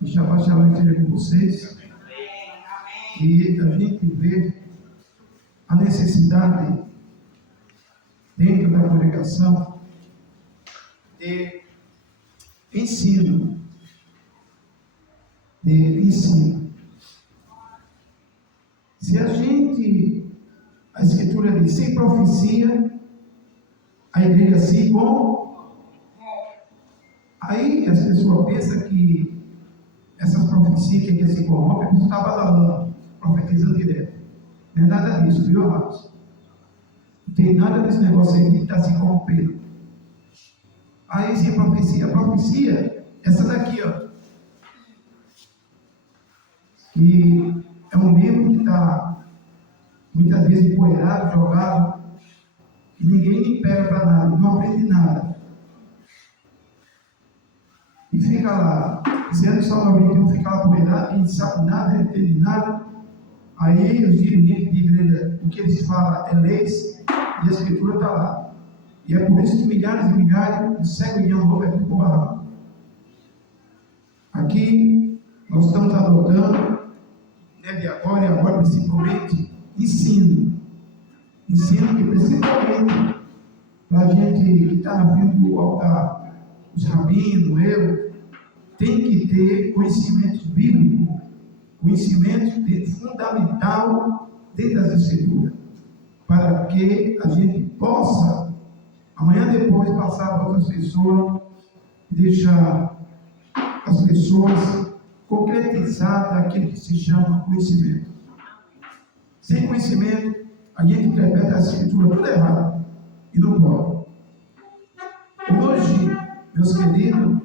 Que Shabbat Shalom esteja com vocês. E a gente vê a necessidade dentro da congregação de ensino. Se a Escritura diz, sem profecia, a igreja se corrompe. Aí as pessoas pensam que essas profecias que se corrompem, a pessoa está badalando, profetizando direto. Não é nada disso, viu, amados? Não tem nada desse negócio aí de estar se corrompendo. Aí se a profecia, essa daqui, ó, que é um livro que está muitas vezes empoeirado, jogado, e ninguém pega para nada, não aprende nada. E fica lá, dizendo Salmo 21, fica lá empoeirado, quem não sabe nada, não entende nada. Aí os dirigentes de igreja, o que eles falam é leis, e a Escritura está lá. E é por isso que milhares e milhares de cegos e andou é tudo barro. Aqui nós estamos adotando, de agora e agora principalmente, ensino. Ensino que principalmente para a gente que está na frente do altar, os rabinos, eu, tem que ter conhecimento bíblico, conhecimento fundamental dentro das Escrituras, para que a gente possa, amanhã depois, passar para outras pessoas, deixar as pessoas concretizadas aquilo que se chama conhecimento. Sem conhecimento, a gente interpreta a Escritura tudo errado, e não pode. Hoje, meus queridos,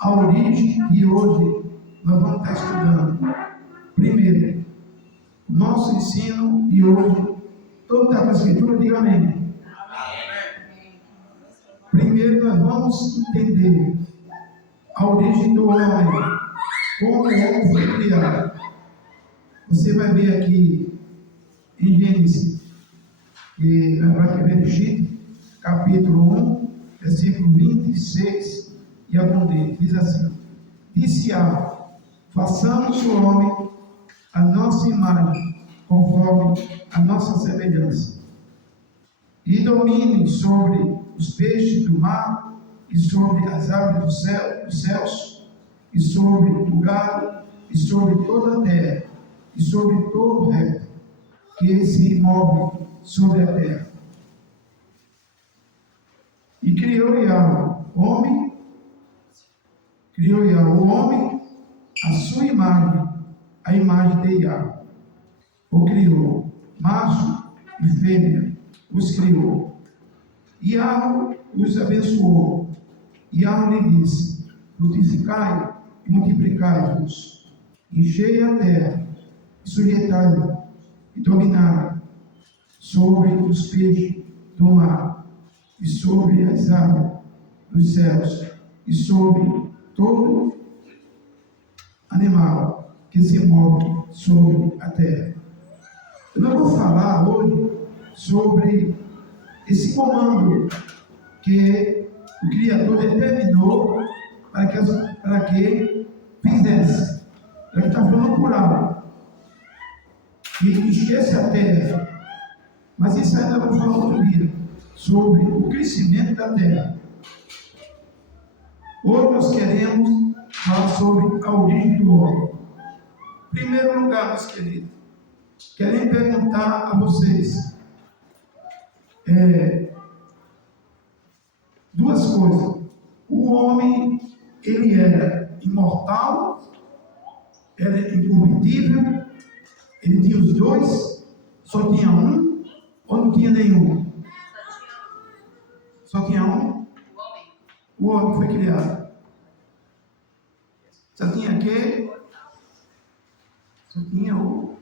a origem de hoje, nós vamos estar estudando. Primeiro, nosso ensino de hoje, todo está com a Escritura, diga amém. Primeiro, nós vamos entender a origem do homem, como o homem foi criado. Você vai ver aqui em Gênesis, capítulo 1, versículo 26 e algum diz assim: disse Yahvé, façamos o homem a nossa imagem, conforme a nossa semelhança, e domine sobre os peixes do mar, e sobre as aves dos céus, e sobre o gado, e sobre toda a terra, e sobre todo o réptil que se move sobre a terra. E criou Yahvé o homem, a sua imagem, a imagem de Yahvé. O criou, macho e fêmea, os criou. Yahvé os abençoou. Yahvé lhe disse: frutificai e multiplicai-vos, enchei a terra, e sujeitai-a, e dominai sobre os peixes do mar, e sobre as aves dos céus, e sobre todo animal que se move sobre a terra. Eu não vou falar hoje sobre esse comando que o Criador determinou para que fizesse. Ele está falando plural. E enchesse a terra. Mas isso ainda eu vou falar outro dia, sobre o crescimento da terra. Hoje nós queremos falar sobre a origem do homem. Em primeiro lugar, meus queridos, querem perguntar a vocês duas coisas. O homem, ele era imortal, era incorruptível, ele tinha os dois, só tinha um, ou não tinha nenhum? Só tinha um? O homem foi criado. Só tinha aquele? Só tinha o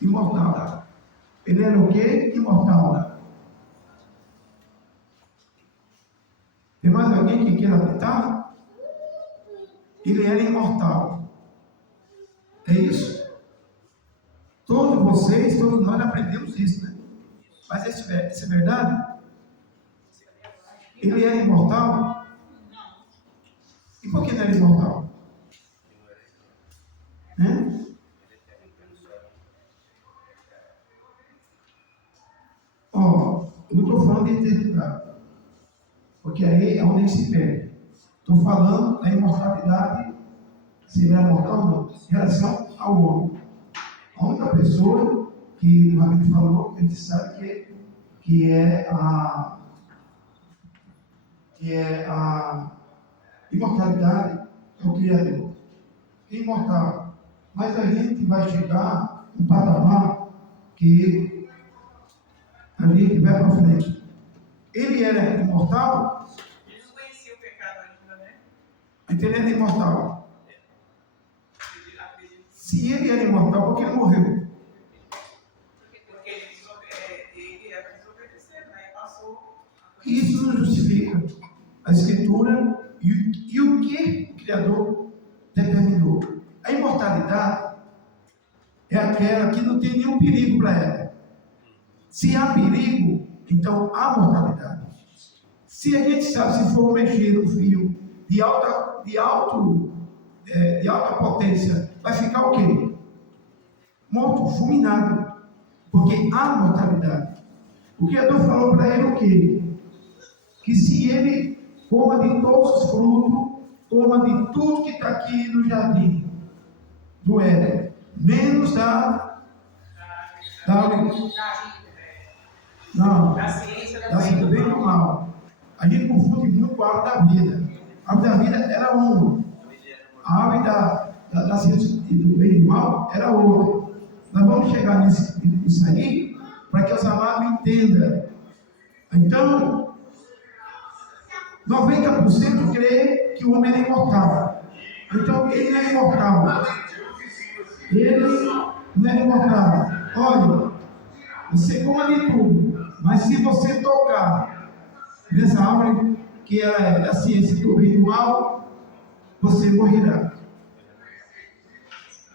imortal. Ele era o quê? Imortal. Tem mais alguém que queira apertar? Ele era imortal. É isso? Todos vocês, todos nós aprendemos isso, né? Mas isso é verdade? Ele era imortal? E por que não era imortal? Né? Ó, eu não estou falando de eternidade, porque aí é onde se perde. Estou falando da imortalidade, se ele é mortal ou não, em relação ao homem. A única pessoa que o Rabino falou, a gente sabe que é a imortalidade, é o Criador. É imortal. Mas a gente vai chegar no patamar que a gente vai para frente. Ele era imortal. Ele não conhecia o pecado ainda, né? Então ele era imortal. Se ele era imortal, por que ele morreu? Porque ele era desobedecido, né? Passou. Isso não justifica a Escritura e o que o Criador determinou. A imortalidade é aquela que não tem nenhum perigo para ela. Se há perigo, então há mortalidade. Se a gente sabe, se for mexer no fio de alta potência, vai ficar o quê? Morto, fulminado. Porque há mortalidade. O Criador falou para ele o quê? Que se ele coma de todos os frutos, coma de tudo que está aqui no jardim do Éden, menos da ciência do bem e do mal. A gente confunde muito com a árvore da vida. A árvore da vida era uma. A árvore da ciência do bem e do mal era outra. Nós vamos chegar nisso aí para que os amados entendam. Então, 90% crê que o homem é imortal. Então, ele não é imortal. Ele não é imortal. Olha, você coma de tudo, mas se você tocar nessa árvore, que é a ciência do bem e do mal, você morrerá.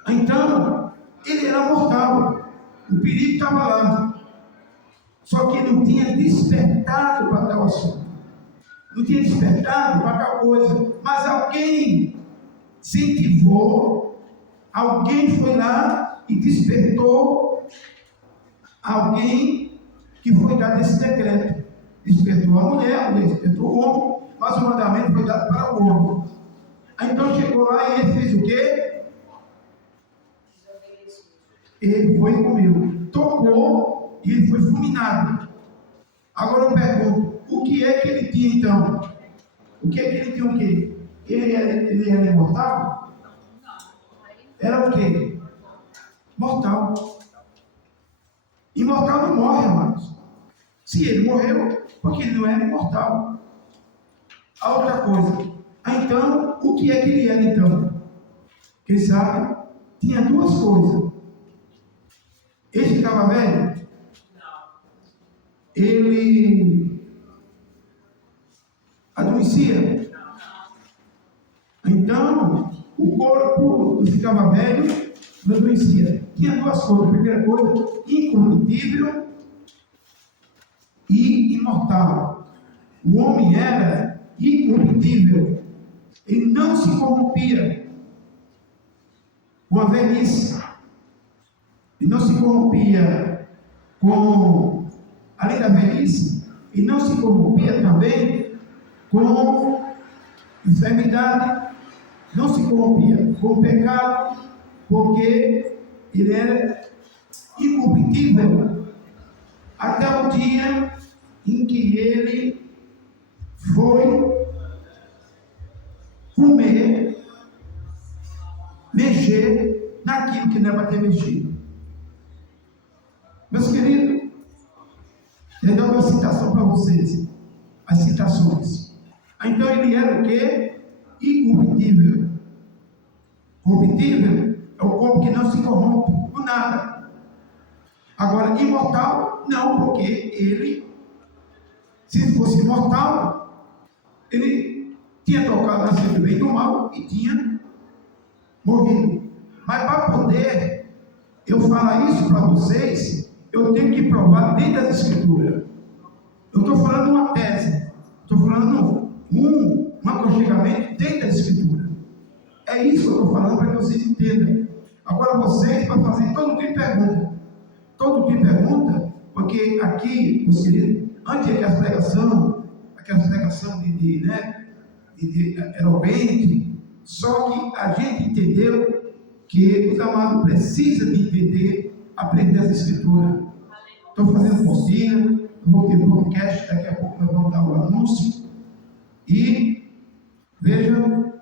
Então, ele era mortal. O perigo estava lá. Só que ele não tinha despertado para tal assunto. Não tinha despertado para tal coisa. Mas alguém incentivou, alguém foi lá e despertou alguém que foi dado esse decreto. Despertou a mulher despertou o homem, mas o mandamento foi dado para o homem. Então chegou lá e ele fez o quê? Ele foi e comeu. Tocou e ele foi fulminado. Agora eu pergunto, o que é que ele tinha então? O que é que ele tinha o quê? Ele era imortal? Era o quê? Mortal. Imortal não morre, amados. Se ele morreu, porque ele não era imortal. A outra coisa. Então, o que é que ele era então? Quem sabe? Tinha duas coisas. Ele ficava velho? Ele adoecia? Então, o corpo não ficava velho, não adoecia. Tinha duas coisas. A primeira coisa, incorruptível e imortal. O homem era incorruptível. Ele não se corrompia com a velhice. Ele não se corrompia com, além da velhice, e não se corrompia também com enfermidade, não se corrompia com o pecado, porque ele era incorruptível até o dia em que ele foi comer, mexer naquilo que não é para ter mexido. Meus queridos, eu dou uma citação para vocês, as citações. Então ele era o quê? Incorruptível. Corruptível é o corpo que não se corrompe por nada. Agora, imortal, não, porque ele, se fosse imortal, ele tinha tocado na ciência do bem e do mal e tinha morrido. Mas para poder eu falar isso para vocês, eu tenho que provar dentro das Escrituras. Eu estou falando uma tese, estou falando um aconchegamento dentro da Escritura. É isso que eu estou falando para que vocês entendam. Agora vocês vão fazer todo tipo de pergunta. Todo tipo de pergunta, porque aqui, os queridos, antes daquela pregação, de eloquente, só que a gente entendeu que os amados precisam de entender, aprender as escrituras. Estou fazendo postinha, vou ter podcast, daqui a pouco nós vamos dar o anúncio. E veja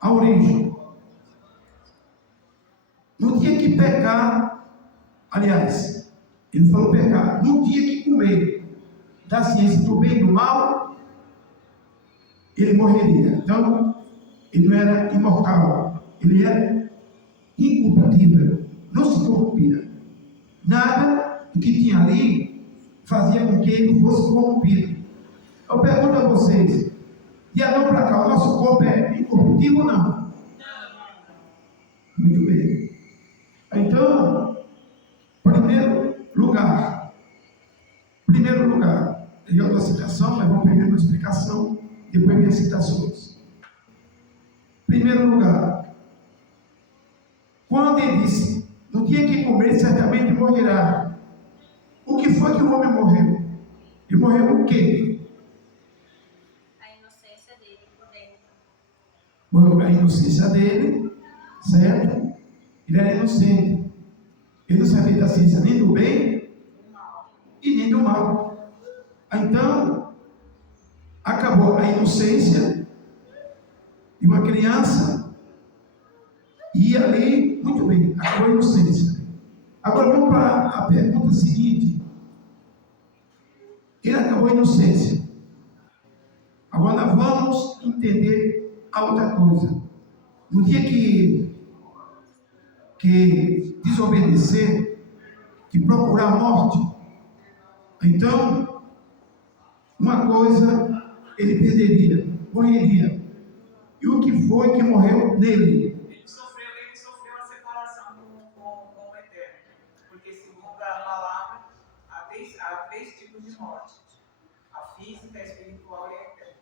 a origem. No dia que pecar, aliás, ele falou pecar, no dia que comer da ciência do bem e do mal, ele morreria. Então, ele não era imortal, ele era incorruptível, não se corrompia. Nada do que tinha ali fazia com que ele fosse corrompido. Eu pergunto a vocês, de Adão para cá, o nosso corpo é incorruptível ou não? Muito bem. Então, primeiro lugar, tem outra citação, mas vamos primeiro uma explicação, depois minhas citações. Primeiro lugar, quando ele disse, no dia que comer, certamente morrerá. O que foi que o homem morreu? Ele morreu o quê? A inocência dele por dentro. Morreu a inocência dele, certo? Ele era inocente. Ele não sabia da ciência nem do bem e nem do mal. Então, acabou a inocência e uma criança ia ali, muito bem, acabou a inocência. Agora vamos para a pergunta seguinte. Ele acabou a inocência. Agora nós vamos entender a outra coisa. No dia que desobedecer, que procurar a morte, então, uma coisa ele perderia, morreria. E o que foi que morreu nele? Ele sofreu a separação com o Eterno. Porque, segundo a palavra, há três tipos de morte: a física, a espiritual e a eterna.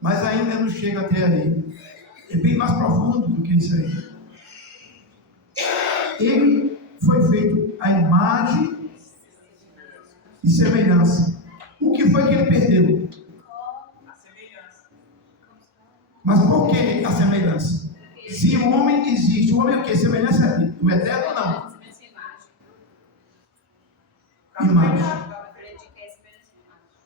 Mas ainda não chega até aí. É bem mais profundo do que isso aí. Ele foi feito à imagem e semelhança. O que foi que ele perdeu? A semelhança. Mas por que a semelhança? Se o homem existe, o homem é o quê? Semelhança do eterno ou não? Imagem.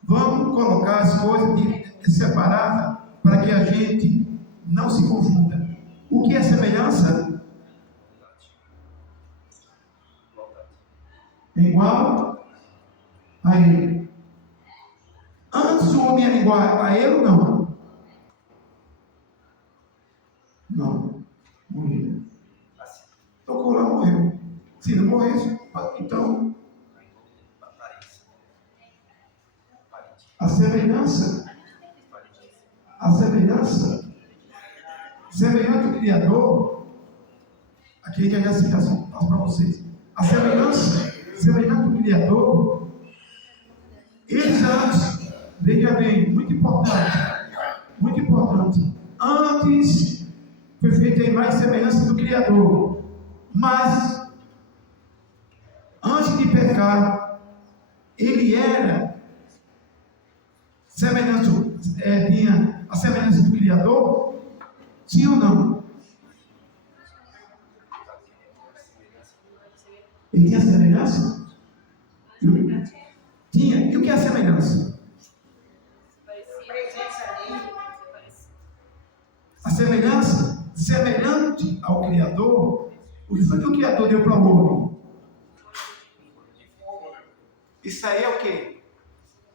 Vamos colocar as coisas separadas para que a gente não se confunda. O que é semelhança? Igual a ele. Antes o homem era igual a ele ou não? Não. Morreu. Tocou lá, morreu. Se não morresse, então a semelhança semelhante ao Criador, aqui que é a citação, passo para vocês. A semelhança semelhante ao Criador, eles antes, veja bem, muito importante, antes foi feita a imagem e semelhança do Criador, mas antes de pecar, ele era semelhança, tinha a semelhança do Criador, sim ou não? Ele tinha semelhança? Tinha. E o que é a semelhança? A semelhança, semelhante ao Criador. O que foi que o Criador deu para o homem? Isso aí é o quê?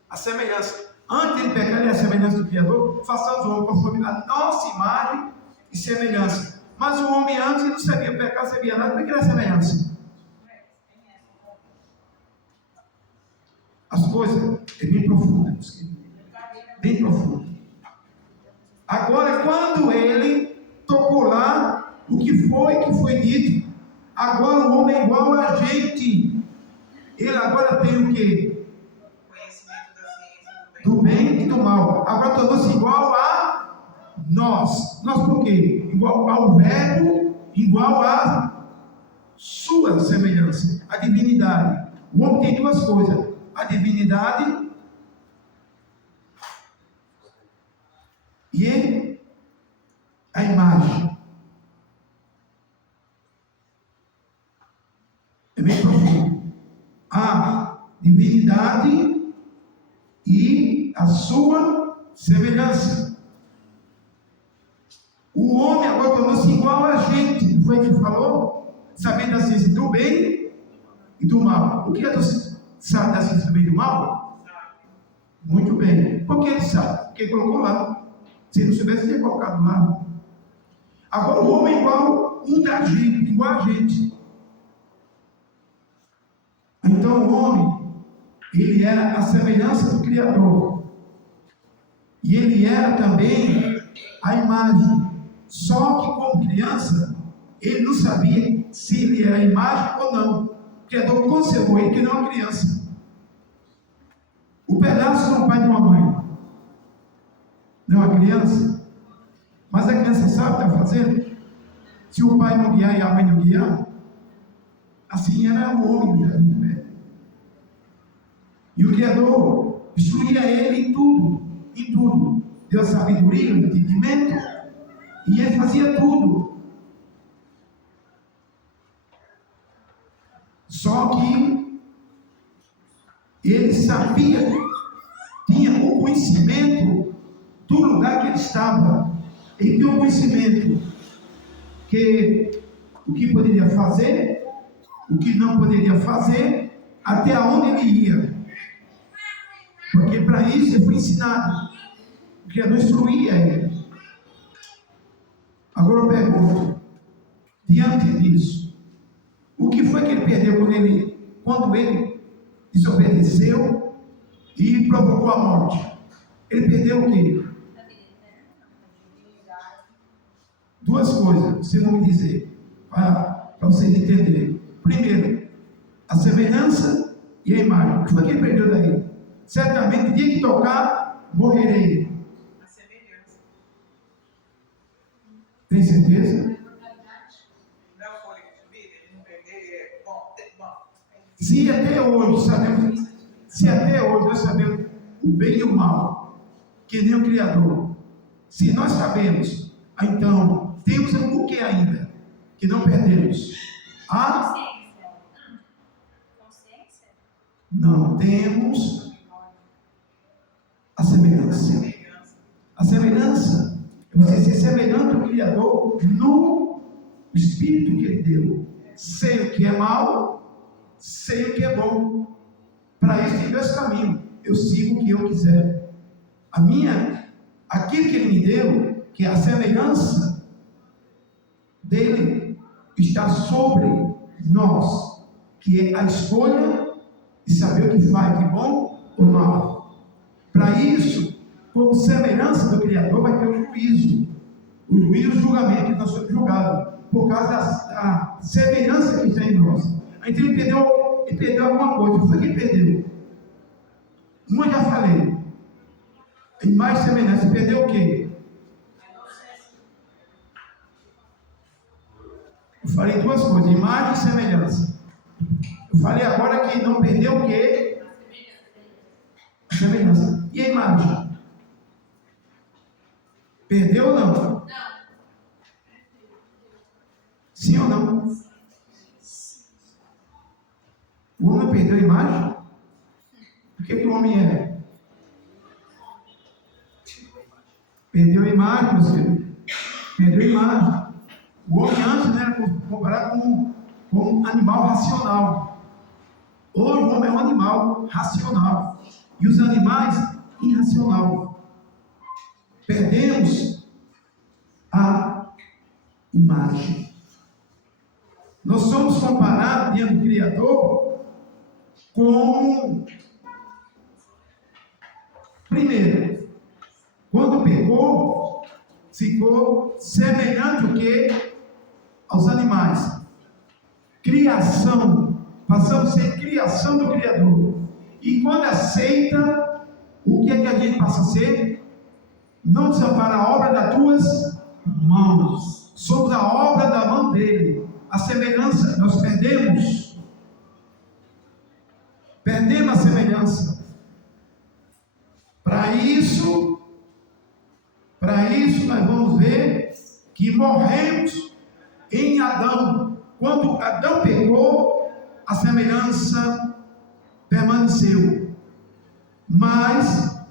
A semelhança. Antes de pecar, ele é a semelhança do Criador. Façamos o homem conforme a nossa imagem e semelhança. Mas o homem antes não sabia pecar, não sabia nada, porque era semelhança. As coisas é bem profundas, bem profundo. Agora, quando ele tocou lá, o que foi dito? Agora o homem é igual a gente. Ele agora tem o quê? Conhecimento da ciência Do bem e do mal. Agora tornou-se igual a nós. Nós por quê? Igual ao verbo igual à sua semelhança, a divindade. O homem tem duas coisas: a divindade e a imagem. É bem profundo. A divindade e a sua semelhança. O homem agora tornou-se igual a gente. Não foi que falou? Sabendo a ciência do bem e do mal. O que é que sabe da ciência do bem e do mal? Muito bem. Por que ele sabe? Porque ele colocou lá. Se não soubesse, ele tinha colocado lá. Agora o homem é igual um da gente, igual a gente. Então o homem, ele era a semelhança do Criador. E ele era também a imagem. Só que como criança, ele não sabia se ele era a imagem ou não. O Criador conservou ele que não é uma criança. O pedaço é um pai de uma mãe. Não é uma criança. Mas a criança sabe o que está fazendo. Se o pai não guiar e a mãe não guiar, assim era o homem da vida. E o Criador instruía ele em tudo, em tudo. Deu sabedoria, entendimento, e ele fazia tudo. Só que ele sabia, tinha o conhecimento do lugar que ele estava. Ele tinha o conhecimento que o que poderia fazer, o que não poderia fazer, até onde ele ia. Porque para isso ele foi ensinado. O Criador instruía ele. Agora eu pergunto, diante disso, o que foi que ele perdeu quando ele desobedeceu e provocou a morte? Ele perdeu o quê? Duas coisas, vocês vão me dizer, para vocês entenderem. Primeiro, a semelhança e a imagem. O que foi que ele perdeu daí? Certamente, dia que tocar, morrerei. A semelhança. Tem certeza? Não é o fôlego de vida, ele não perder, bom. Se até hoje nós sabemos o bem e o mal, que nem o Criador, se nós sabemos, então temos o que ainda, que não perdemos? A Consciência? não temos a semelhança. A semelhança é você ser semelhante ao Criador no Espírito que Ele deu. Sei o que é mal, sei o que é bom. Para isso tem dois caminhos. Eu sigo o que eu quiser. Aquilo que Ele me deu, que é a semelhança dele, está sobre nós, que é a escolha de saber o que faz de bom ou mal. Para isso, como semelhança do Criador, vai ter o juízo. O juízo e o julgamento que nós somos julgados, por causa da semelhança que está em nós. Então ele perdeu alguma coisa. O que foi que ele perdeu? Uma já falei. Imagem e semelhança. Ele perdeu o quê? Eu falei duas coisas, imagem e semelhança. Eu falei agora que não perdeu o quê? Semelhança. E a imagem? Perdeu ou não? Não. Sim ou não? O homem perdeu a imagem? O que o homem é? Perdeu a imagem, meus queridos. Perdeu a imagem. O homem antes era comparado com um animal racional. Hoje o homem é um animal racional. E os animais, irracional. Perdemos a imagem. Nós somos comparados diante do Criador com... Primeiro, quando pecou, ficou semelhante o quê? Aos animais. Criação. Passamos a ser criação do Criador. E quando aceita, o que é que a gente passa a ser? Não desampara a obra das tuas mãos. Somos a obra da mão dele. nós perdemos a semelhança. Para isso nós vamos ver que morremos em Adão. Quando Adão pecou, a semelhança permaneceu. Mas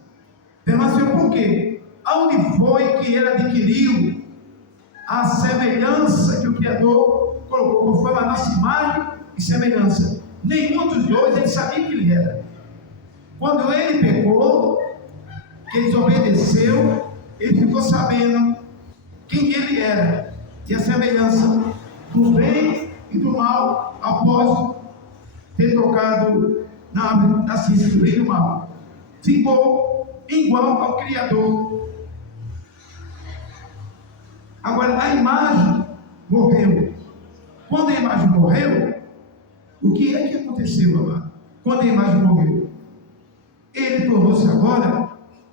permaneceu por quê? Aonde foi que ele adquiriu a semelhança que o Criador colocou, conforme a nossa imagem e semelhança? Nenhum dos dois ele sabia que ele era. Quando ele pecou, que ele desobedeceu, ele ficou sabendo quem ele era e a semelhança do bem e do mal após ter tocado na árvore da ciência do bem e do mal. Ficou igual ao Criador. Agora, a imagem morreu. Quando a imagem morreu, o que é que aconteceu, amado? Quando a imagem morreu, ele tornou-se agora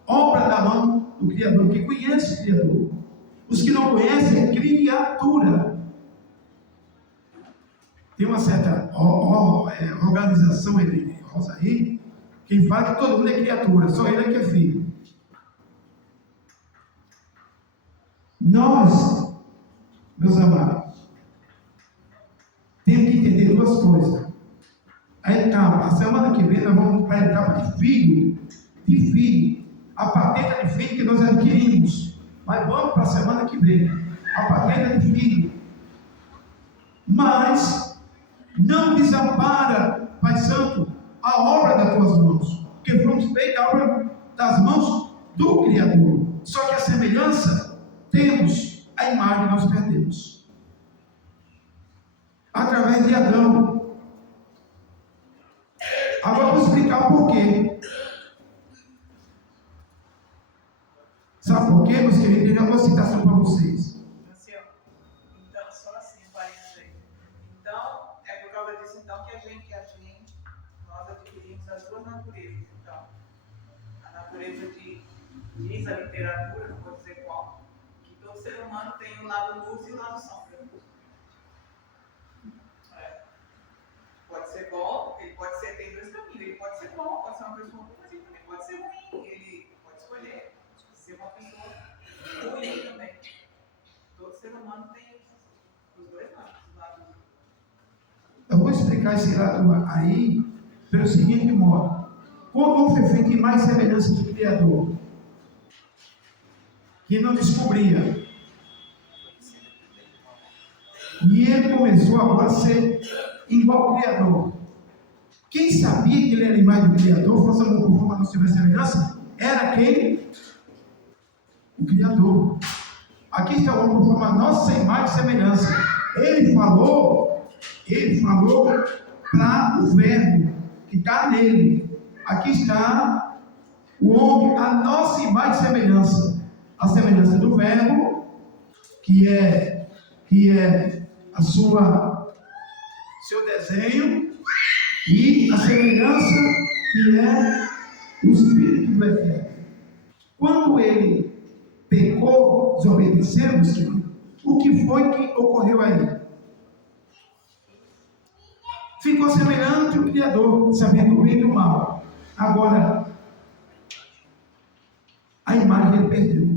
obra da mão do Criador. Quem conhece o Criador? Os que não conhecem é criatura. Tem uma certa organização religiosa aí que fala que todo mundo é criatura, só ele é que é filho. Nós, meus amados, temos que entender duas coisas. A semana que vem nós vamos para a etapa de filho, a patente de filho que nós adquirimos. Mas vamos para a semana que vem, a patente de filho. Mas não desampara, Pai Santo, a obra das tuas mãos, porque fomos feitos a obra das mãos do Criador. Só que a semelhança temos, a imagem nós perdemos. Através de Adão. Agora vou explicar por quê. Sabe por quê, meus queridos? Eu já vou citar só para vocês. Então, só assim, parênteses aí. Então, é por causa disso então que nós adquirimos as duas naturezas. Então, a natureza diz a literatura, não vou dizer qual, que todo ser humano tem o lado luz e o lado sombra. Pode ser bom, ele pode ser, tem dois caminhos, ele pode ser bom, pode ser uma pessoa boa, mas ele também pode ser ruim, ele pode escolher ser uma pessoa ruim também. Todo ser humano tem os dois lados. Eu vou explicar esse lado aí pelo seguinte modo. Quando foi feito em mais semelhança do Criador, que não descobria, e ele começou agora a ser igual ao Criador. Quem sabia que ele era a imagem do Criador, fosse conforme a nossa semelhança, era quem? O Criador. Aqui está o conforme a nossa imagem e semelhança. Ele falou para o verbo que está nele. Aqui está o homem, a nossa imagem e semelhança. A semelhança do verbo, que é a seu desenho, e a semelhança que é o Espírito do Eterno. Quando ele pecou, desobedeceu, o que foi que ocorreu aí? Ficou semelhante ao Criador, sabendo o bem e o mal. Agora, a imagem ele perdeu.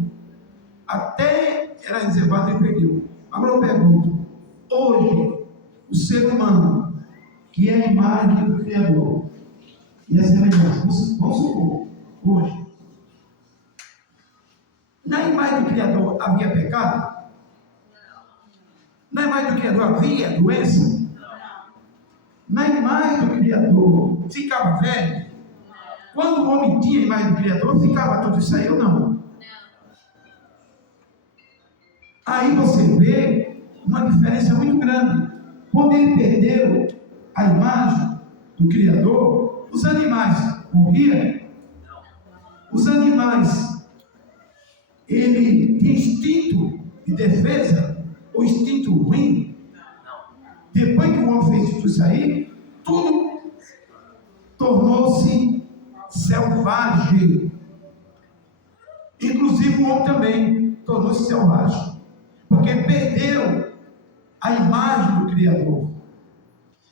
Até era reservado, ele perdeu. Agora eu pergunto, hoje, o ser humano, que é a imagem do Criador, e a semelhança, vamos supor, hoje, na imagem do Criador havia pecado? Na imagem do Criador havia doença? Na imagem do Criador ficava velho? Quando o homem tinha a imagem do Criador, ficava tudo isso aí ou não? Aí você vê uma diferença muito grande. Quando ele perdeu a imagem do Criador, os animais morriam. Os animais, ele tinha instinto de defesa, ou instinto ruim. Depois que o homem fez tudo isso aí, tudo tornou-se selvagem. Inclusive o homem também tornou-se selvagem, porque perdeu a imagem do Criador.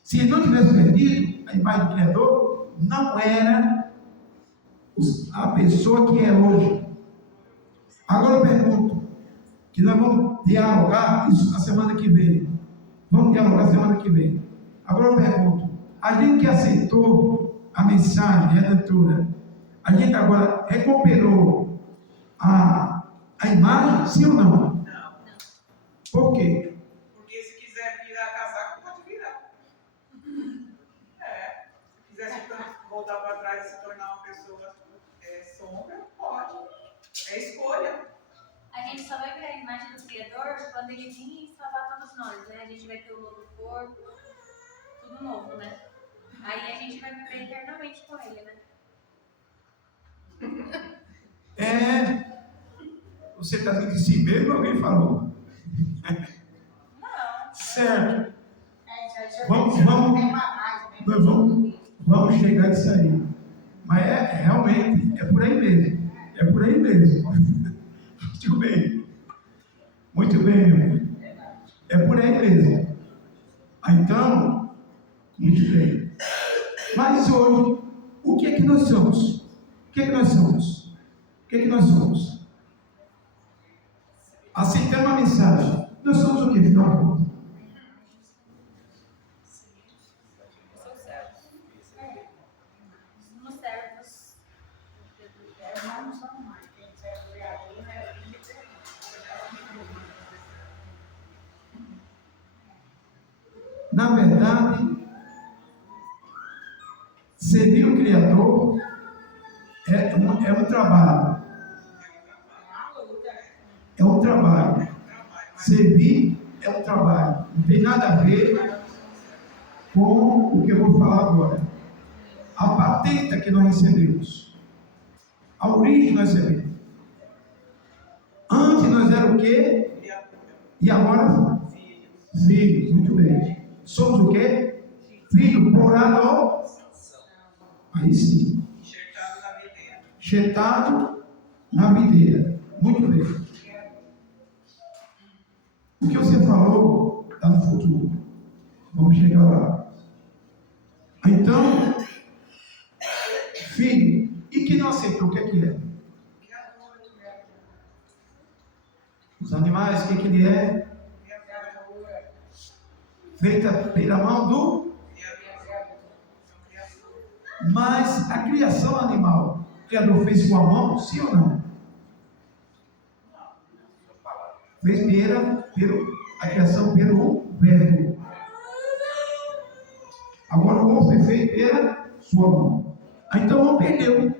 Se ele não tivesse perdido a imagem do Criador, não era a pessoa que é hoje. Agora eu pergunto, que nós vamos dialogar isso na semana que vem. Vamos dialogar semana que vem. Agora eu pergunto, a gente que aceitou a mensagem redentora, a gente agora recuperou a imagem, sim ou não? Não. Por quê? Porque se quiser virar casaco, pode virar. Se quiser voltar para trás e se tornar uma pessoa sombra, pode. É escolha. A gente só vai ver a imagem do Criador quando ele vir e salvar todos nós, né? A gente vai ter o novo corpo, tudo novo, né? Aí a gente vai viver eternamente com ele, né? Você está dizendo que si mesmo alguém falou? Não. Certo. Vamos chegar nisso aí. Mas realmente, é por aí mesmo. É por aí mesmo. Muito bem. Muito bem, meu amigo. É por aí mesmo. Então, muito bem. Mas hoje, o que é que nós somos? O que é que nós somos? O que é que nós somos? Aceitando a mensagem. Nós somos o que, final? Somos servos. Somos servos. Não somos mais. Na verdade, servir o Criador é um trabalho. É um trabalho. Servir é um trabalho. Não tem nada a ver com o que eu vou falar agora. A patente que nós recebemos. A origem que nós recebemos. Antes nós éramos o quê? E agora? Filhos. Muito bem. Somos o quê? Filho por adoção. Aí sim. Enxertado na videira. Muito bem. O que você falou está no futuro. Vamos chegar lá. Então, filho, e que não aceitou, o que é que é? Os animais, o que é que ele é? Feita pela mão do... Mas a criação animal, o Criador fez com a mão, sim ou não? Fez a criação pelo verbo. Agora o homem foi feito pela sua mão. Então o homem perdeu.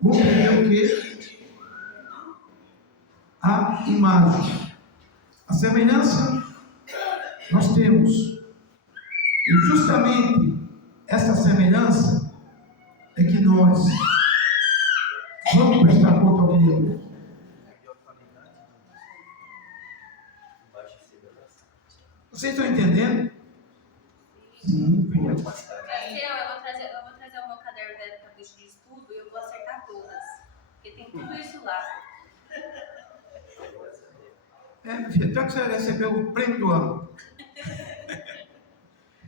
O homem perdeu o quê? A imagem. A semelhança nós temos. E justamente essa semelhança é que nós vamos prestar conta ao Criador. Vocês estão entendendo? Sim. Eu vou trazer o meu caderno da época de estudo e eu vou acertar todas. Porque tem tudo isso lá. Minha filha, então que você recebeu o prêmio do ano.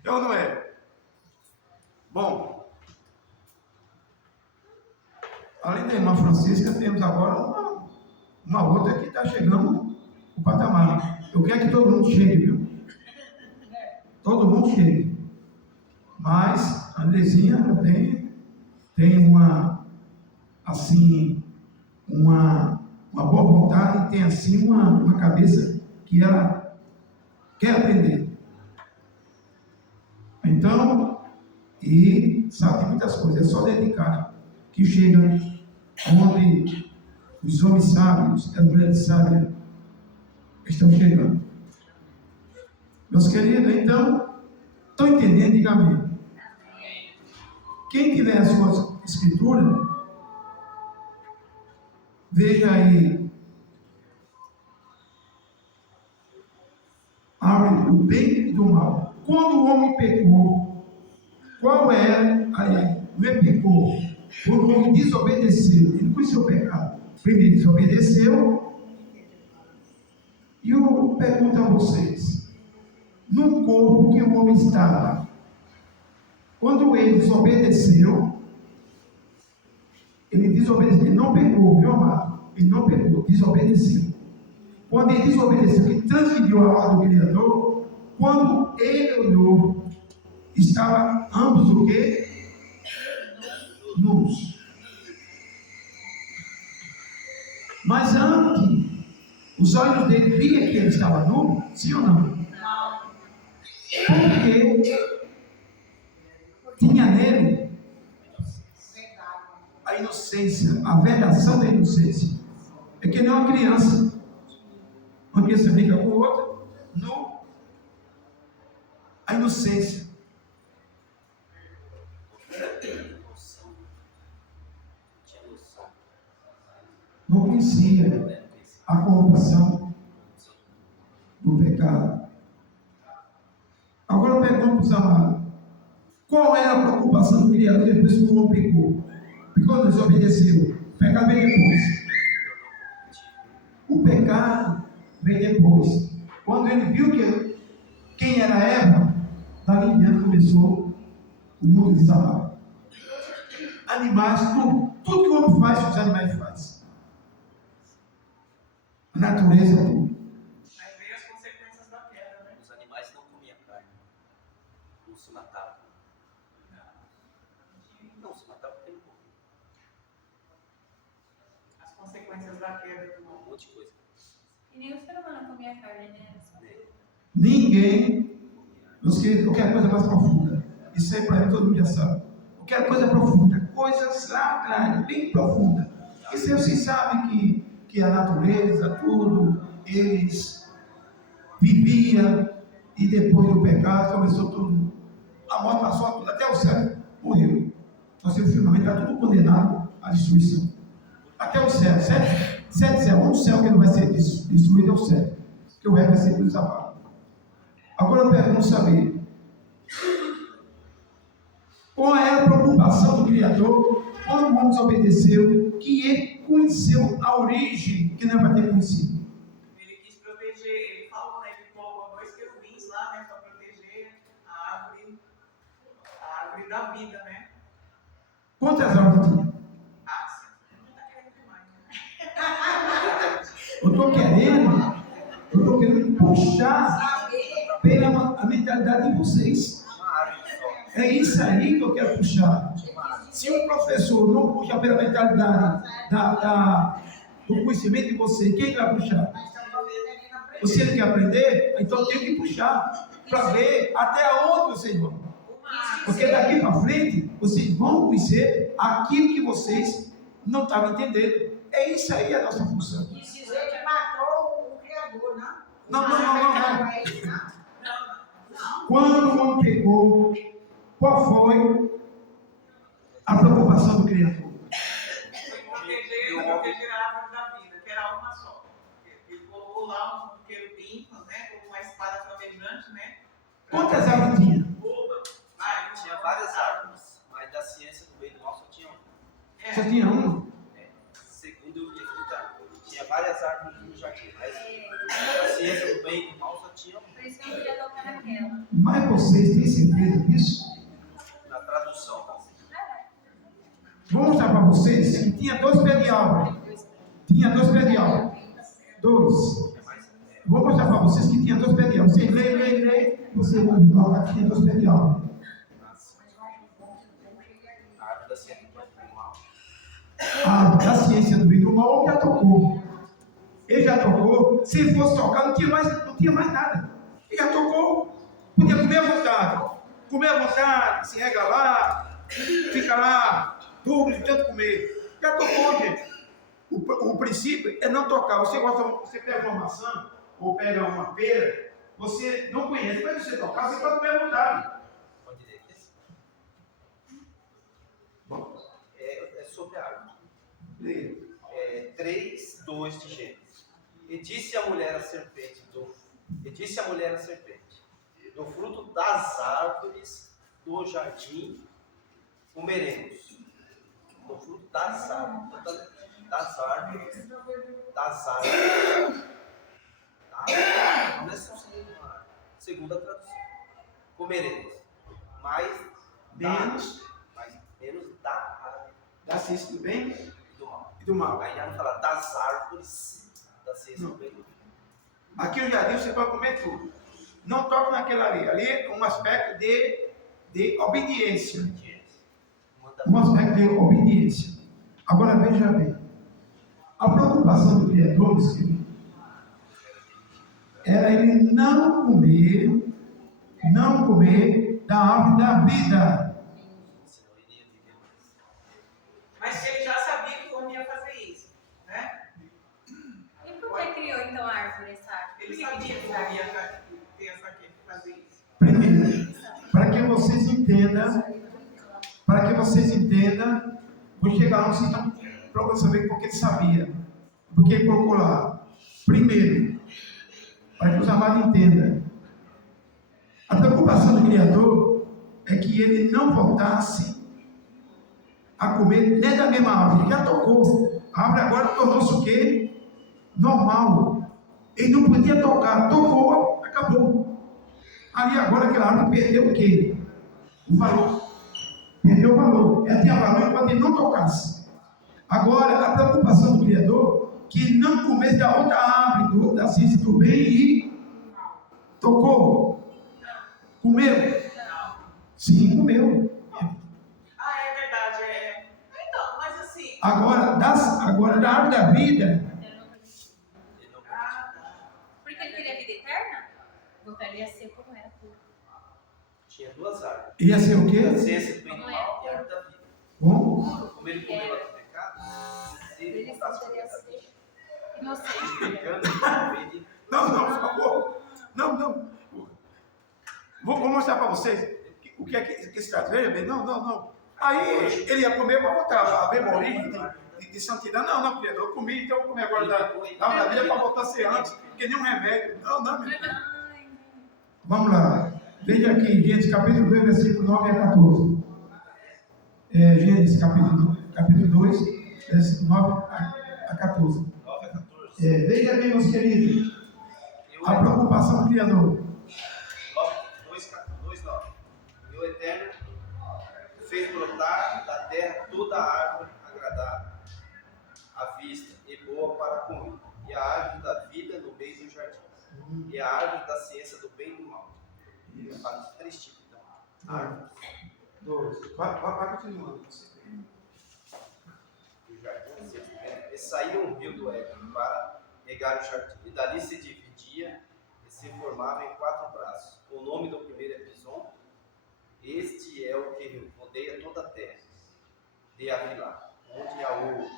É ou não é? Bom, além da irmã Francisca, temos agora uma outra que está chegando no patamar. Eu quero que todo mundo chegue, viu? Todo mundo chegue. Mas a Andrezinha tem uma boa vontade e tem assim uma cabeça que ela quer aprender. Então, e sabe muitas coisas, é só dedicar que chega onde os homens sábios e as mulheres sábias estão chegando. Meus queridos, então, estão entendendo? Diga amém. Quem tiver a sua escritura, veja aí, abre o bem e do mal. Quando o homem pecou, qual era, aliás, não é pecou, quando o homem desobedeceu, ele conheceu o pecado, primeiro desobedeceu, e eu pergunto a vocês, no corpo que o homem estava, Quando ele desobedeceu, ele não pecou, meu amado, ele não pecou, desobedeceu. Quando ele desobedeceu, que transgrediu a ordem do Criador, quando ele olhou, estava ambos o quê? Nus. Mas antes, os olhos dele viam que ele estava nu, sim ou não? Não. Porque tinha nele a inocência, a vedação da inocência. É que nem uma criança. Uma criança brinca com outra, nu. A inocência. Não conhecia a corrupção do pecado. Agora eu pergunto para os amados: qual era a preocupação do Criador depois que o homem pecou? Porque quando desobedeceu, o pecado veio depois. O pecado veio depois. Quando ele viu que quem era Eva, dali em diante começou o mundo de trabalho. Animais, tudo que o homem faz, os animais fazem. A natureza, tudo. Aí veio as consequências da queda, né? Os animais não comiam carne, não se matavam. Não se matavam porque não comiam. As consequências da queda do Um monte de coisa. E nem o ser humano comia carne, né? Ninguém. Eu quero coisa mais profunda. Isso aí para mim todo mundo já sabe. Eu quero coisa profunda. Coisas lá atrás, bem profunda. Porque se vocês sabem que a natureza, tudo, eles viviam e depois do pecado começou tudo. A morte passou tudo, até o céu morreu. Nós temos finalmente está tudo condenado à destruição. Até o céu, sete céus. Um céu que não vai ser destruído é o céu. Que o resto vai ser tudo desabado. Agora eu pergunto saber. Qual é a preocupação do Criador quando o homem desobedeceu, que ele conheceu a origem que não é para ter conhecido? Ele quis proteger, ele falou, né? Ele colocou 2 querubins lá, né? Para proteger a árvore da vida, né? Quantas árvores tinha? Ah, sim. Não tá querendo demais, né? Eu estou querendo puxar pela a mentalidade de vocês. É isso aí que eu quero puxar. Se um professor não puxa pela mentalidade do conhecimento de você, quem vai puxar? Você não quer aprender? Então tem que puxar para ver até onde vocês vão. Porque daqui para frente, vocês vão conhecer aquilo que vocês não estavam entendendo. É isso aí a nossa função. Quis dizer que matou o Criador, não? Não. Quando o homem pecou, qual foi a preocupação do Criador? Foi proteger a árvore da vida, que era uma só. Ele colocou lá um querubim, né? Com uma espada flamejante, né? Quantas árvores tinha? Tinha várias árvores, mas da ciência do bem e do mal só tinha uma. Só tinha uma. Segundo eu ia explicar, tinha várias árvores no jardim, mas da ciência do bem e do mal só tinha uma. Por isso que eu não queria tocar naquela. Mas vocês têm certeza disso? Na tradução, Vou mostrar para vocês que tinha 2 pés de árvore. Tinha 2 pés de árvore. 2. Vou mostrar para vocês que tinha 2 pés de árvore. Vocês leem. Vocês vão ver que tinha 2 pés de árvore. a árvore da ciência do bem e do mal. Da ciência do bem e do mal, o homem já tocou. Ele já tocou. Se ele fosse tocar, não tinha mais nada. Ele já tocou. Podia comer à vontade. Comer à vontade, se regalar, fica lá, duro de tanto comer. Já tocou, gente. O princípio é não tocar. Você pega uma maçã ou pega uma pera, você não conhece, mas você tocar, você pode comer à vontade. Pode ler esse? É sobre a árvore. Leia. 3:2 de Gênesis. E disse a mulher à serpente, do fruto das árvores do jardim comeremos. Do fruto das árvores. Das árvores. Não é só segunda tradução. Comeremos. Mas menos Mas menos da árvore da ciência do bem e do mal. e do mal. Aí já não fala das árvores da ciência do bem e do mal. Aqui no jardim você pode comer tudo. Não toque naquela ali. Ali é um aspecto de obediência. Um aspecto de obediência. Agora veja bem. A preocupação do Criador, meus queridos, era ele não comer da árvore da vida. Senão ele ia viver mais. Mas ele já sabia que o homem ia fazer isso, né? E por que criou então a árvore, essa árvore? Ele Por que sabia que criou o essa homem árvore? ia fazer isso. Primeiro, para que vocês entendam, vou chegar lá, vocês estão procurando saber porque ele sabia, porque ele colocou lá. Primeiro, para que os amados entendam, a preocupação do Criador é que ele não voltasse a comer nem da mesma árvore. Ele já tocou. A árvore agora tornou-se o quê? Normal. Ele não podia tocar. Tocou, acabou. Ali agora aquela árvore perdeu o quê? O valor. Perdeu o valor. Ela tinha valor enquanto ele não tocasse. Agora, a preocupação do Criador que não comesse da outra árvore, da ciência do bem e tocou. Comeu? Sim, comeu. Ah, é verdade. Então, mas assim. Agora da árvore da vida, Ele não Ah, tá. Porque ele queria vida eterna? Voltaria a ser como era tudo. tinha duas árvores. ia ser o A quê? ciência do bem e do mal e a árvore da vida. Bom, Como ele comeu do pecado, se ele Ele voltasse para poderia a vida, ser inocente. pecando, ele não, por favor. Não. Vou mostrar para vocês o que é que se trata. Veja bem, não. Aí ele ia comer para voltar a memoria de santidade. Não, Criador, eu comi, então eu vou comer agora da vida para voltar a ser antes, porque nem um remédio. Não, meu Deus. Ai, Vamos lá. Veja aqui, Gênesis capítulo 2, versículo 9 a 14. Gênesis capítulo 2, versículo 9 a 14. 9 a 14. Veja bem, meus queridos, a preocupação do Criador. 2:9. E o Eterno fez brotar da terra toda a árvore agradável à vista e boa para comer, e a árvore da vida no meio do jardim, e a árvore da ciência do bem e do mal. Fala de 3 tipos, então. Árvore 2. Vai continuando. do jardim, da ciência do bem. E saía um rio do Éden para regar o jardim, e dali se dividia e se formava em 4 braços. O nome do primeiro é Pison. Este é o que rodeia toda a terra de Avilá, onde há ouro.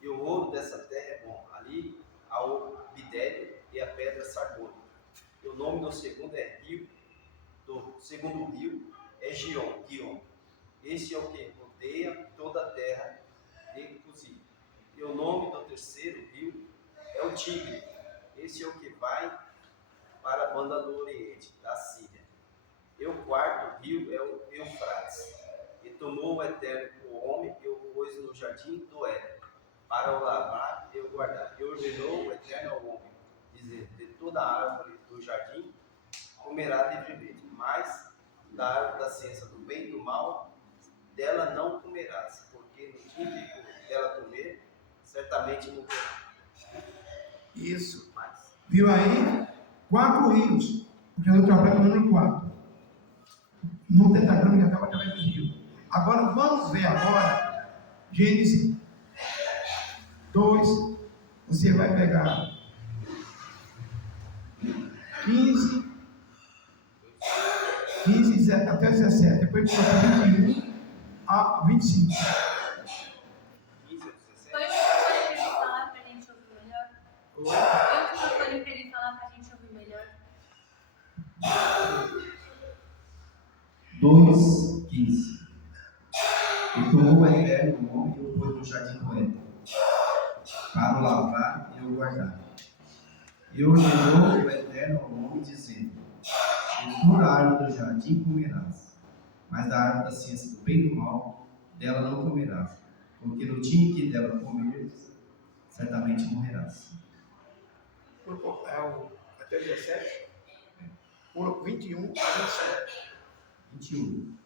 E o ouro dessa terra é bom. Ali há o bidélio e a pedra sardônica. E o nome do segundo é rio. Do segundo rio é Gion. Este é o que rodeia toda a terra de Cusi. E o nome do terceiro rio é o Tigre. Este é o que vai para a banda do Oriente, da Síria. E o quarto rio é o Eufrates. E tomou o Eterno o homem e o pôs no jardim do Éden, para o lavrar e o guardar. E ordenou o Eterno ao homem, dizendo: de toda a árvore do jardim comerá livremente, mas da árvore da ciência do bem e do mal, dela não comerás, porque no dia que dela comer, certamente morrerá. Isso. Mas, Viu aí? 4 rios. O Criador trabalha no 4. No tetagrama já estava através do rio. Agora vamos ver Gênesis 2. Você vai pegar 15 até 17. Depois de 21 a 25. 15 ou 17, foi o microfone para ele falar para a gente ouvir melhor. Foi o microfone para ele falar para a gente ouvir melhor. 2:15. E tomou o Eterno o homem e o pôs no jardim do Éden, para o lavrar e o guardar. E ordenou o Eterno ao homem, dizendo: de toda a árvore do jardim comerás, mas da árvore da ciência do bem e do mal, dela não comerás, porque no dia em que dela comeres, certamente morrerás. Até 17. Pula 21 a 27. 21.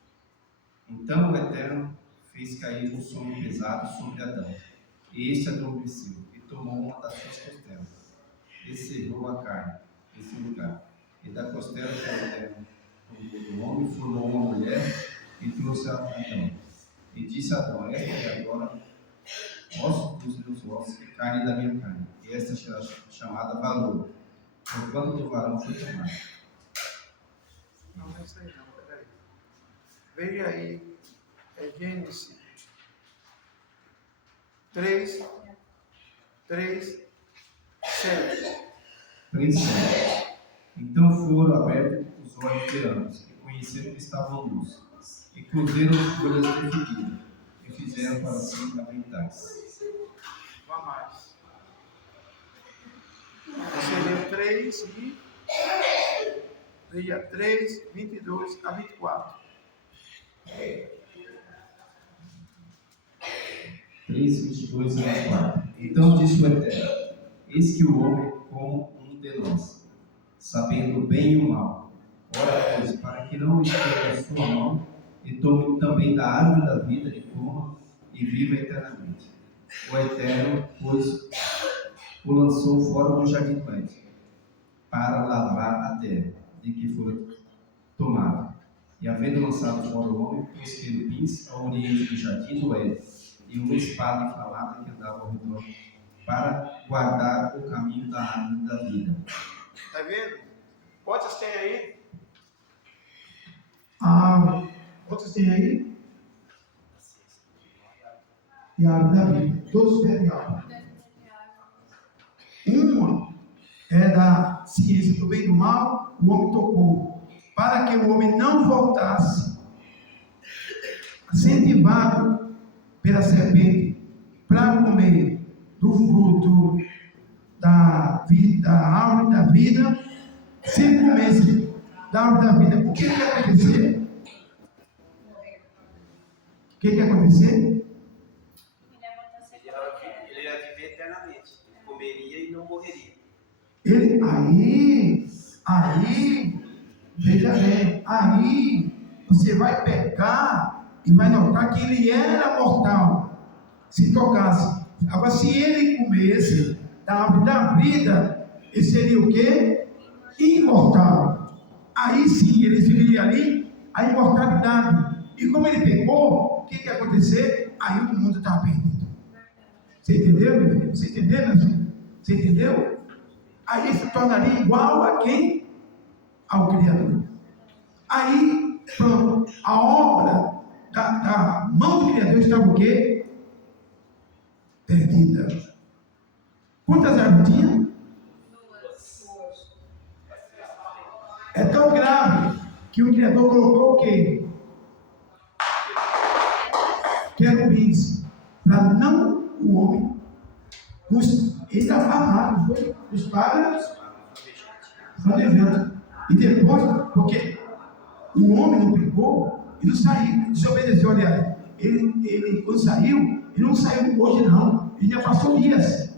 Então o Eterno fez cair um sono pesado sobre Adão. E este adormeceu e tomou uma das suas costelas. E cerrou a carne nesse lugar. E da costela que o Eterno tomou do homem, formou uma mulher e trouxe a Adão. E disse a Adão: esta é agora osso dos meus ossos e carne da minha carne. E esta será chamada valor, porquanto do varão foi tomado. Não é isso aí não, peraí. Veja aí, Gênesis 3, 7. 3:7. Então foram abertos os olhos de ambos, e conheceram que estavam nus, e cozeram folhas de figueira, e fizeram para si aventais. Vá mais. Você leu 3 e... Leia 3, 22 a 24. 3:22 a 24. Então disse o Eterno: eis que o homem é como um de nós, sabendo o bem e o mal. Ora, pois, para que não estenda a sua mão e tome também da árvore da vida e coma e viva eternamente. O Eterno, pois, o lançou fora do jardim do Éden, para lavrar a terra de que foi tomado. E havendo lançado fora o homem, pôs querubins ao oriente do jardim do Éden, e uma espada inflamada que andava ao redor, para guardar o caminho da árvore da vida. Está vendo? Quantas tem aí? Quantas tem aí? E a árvore da vida. Todos têm árvore. Uma é da ciência do bem e do mal, o homem tocou, para que o homem não voltasse, incentivado pela serpente, para comer do fruto da vida, da árvore da vida. Se comesse da árvore da vida, o que ia acontecer? O que ia acontecer? Ele ia viver eternamente. Ele comeria e não morreria. Aí, veja bem, aí você vai pecar e vai notar que ele era mortal, se tocasse. Agora, se ele comesse da árvore da vida, ele seria o quê? Imortal. Aí sim, ele viria ali a imortalidade. E como ele pecou, o que ia acontecer? Aí o mundo estava perdido. Você entendeu, meu filho? Você entendeu, meu filho? Você entendeu? Aí se tornaria igual a quem? Ao Criador. Aí, pronto, a obra da mão do Criador estava o quê? Perdida. Quantas árvores tinha? É tão grave que o Criador colocou o quê? Querubins, para não o homem, ele estava amarrado, foi? Os padres planejando. E depois, porque o homem não pegou, ele não saiu, desobedeceu, aliás. Ele quando saiu, ele não saiu hoje não, ele já passou dias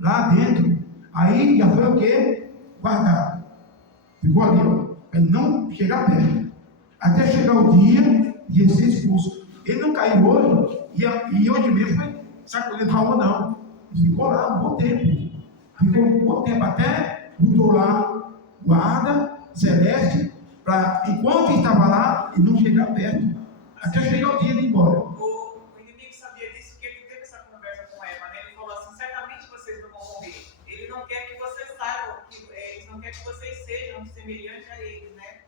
lá dentro. Aí já foi o quê? Guardado. Ficou ali, ó, para não chegar perto. Até chegar o dia de ele ser expulso. Ele não caiu hoje, e hoje mesmo foi sacudido, falou não. Ele ficou lá um bom tempo. Ficou um bom tempo, até botou lá guarda celeste, para enquanto estava lá, ele não chegar perto. Até chegar o dia de ir embora. O inimigo sabia disso, porque ele teve essa conversa com Eva, né? Ele falou assim: certamente vocês não vão morrer. Ele não quer que vocês saibam, ele não quer que vocês sejam semelhantes a ele, né?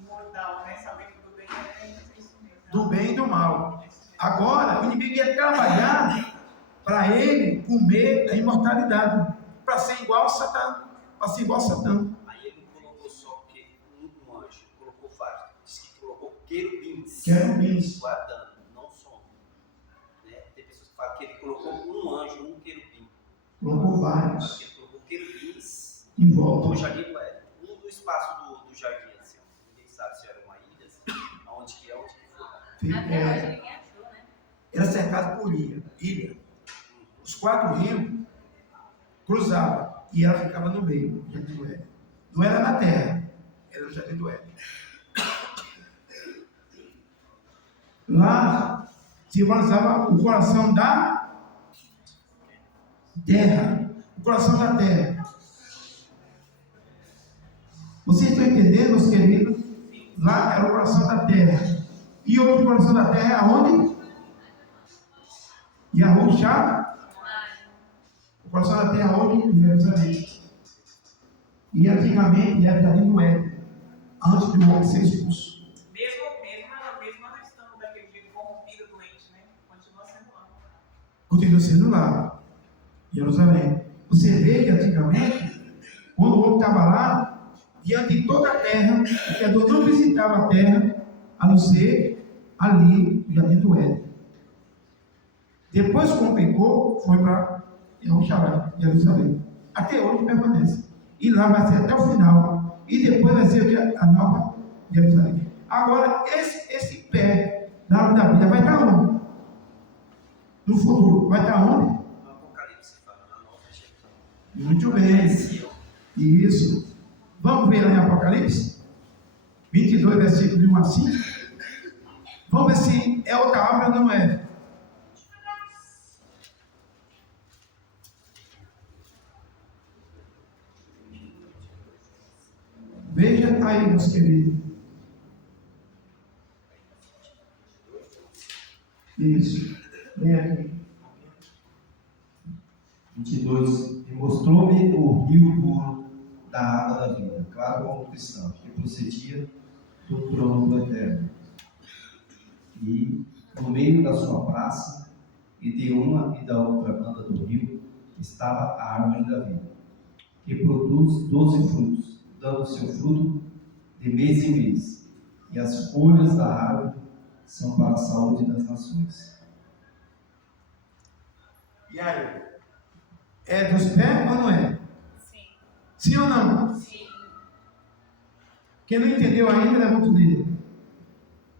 Imortal, né? Sabendo do bem é isso mesmo. Do bem e do mal. Agora, o inimigo ia trabalhar para ele comer a imortalidade, para ser igual a Satã. Para ser igual a Satã. Aí ele não colocou só um anjo, colocou vários. Diz que colocou querubins. Querubins. Guardando, não som. Né? Tem pessoas que falam que ele colocou um anjo, um querubim. Colocou vários Ele colocou querubins em no volta. jardim do Éden. Um do espaço do jardim, assim. Ninguém sabe se era uma ilha, assim, onde que foi. Até hoje ninguém achou, né? Era cercado por ilha. Os 4 rios cruzavam e ela ficava no meio do jardim do Éden. Não era na terra, era no jardim do Éden. Lá simbolizava o coração da terra. O coração da terra. Vocês estão entendendo, meus queridos? Lá era o coração da terra. E hoje o coração da terra é aonde? Yahushua. O coração da terra hoje é Jerusalém. E antigamente era Jardim do Éden, antes do homem ser expulso. Mesmo nós estamos daquele jeito corrompido, doente, né? Continua sendo lá. Continua sendo lá, Jerusalém. Você vê que antigamente, quando o homem estava lá, diante de toda a terra, o Criador não visitava a terra, a não ser ali, no Jardim do Éden. Depois, quando pecou, foi para Jerusalém. Até hoje permanece. E lá vai ser até o final. E depois vai ser a nova Jerusalém. Agora, esse pé da árvore da vida vai estar onde? No futuro. Vai estar onde? No Apocalipse fala, na nova Jerusalém. Muito bem. Isso. Vamos ver lá em Apocalipse 22, versículo de 1 a 5. Vamos ver se é outra árvore ou não é. Veja aí, meus queridos. Isso. Vem aqui. 22. E mostrou-me o rio puro da água da vida, claro como cristal, que procedia do trono do Eterno. E no meio da sua praça, e de uma e da outra banda do rio, estava a árvore da vida, que produz 12 frutos, dando seu fruto de mês em mês, e as folhas da árvore são para a saúde das nações. E aí? É dos pés ou não é? Sim. Sim ou não? Sim. Quem não entendeu ainda, levanta o dedo.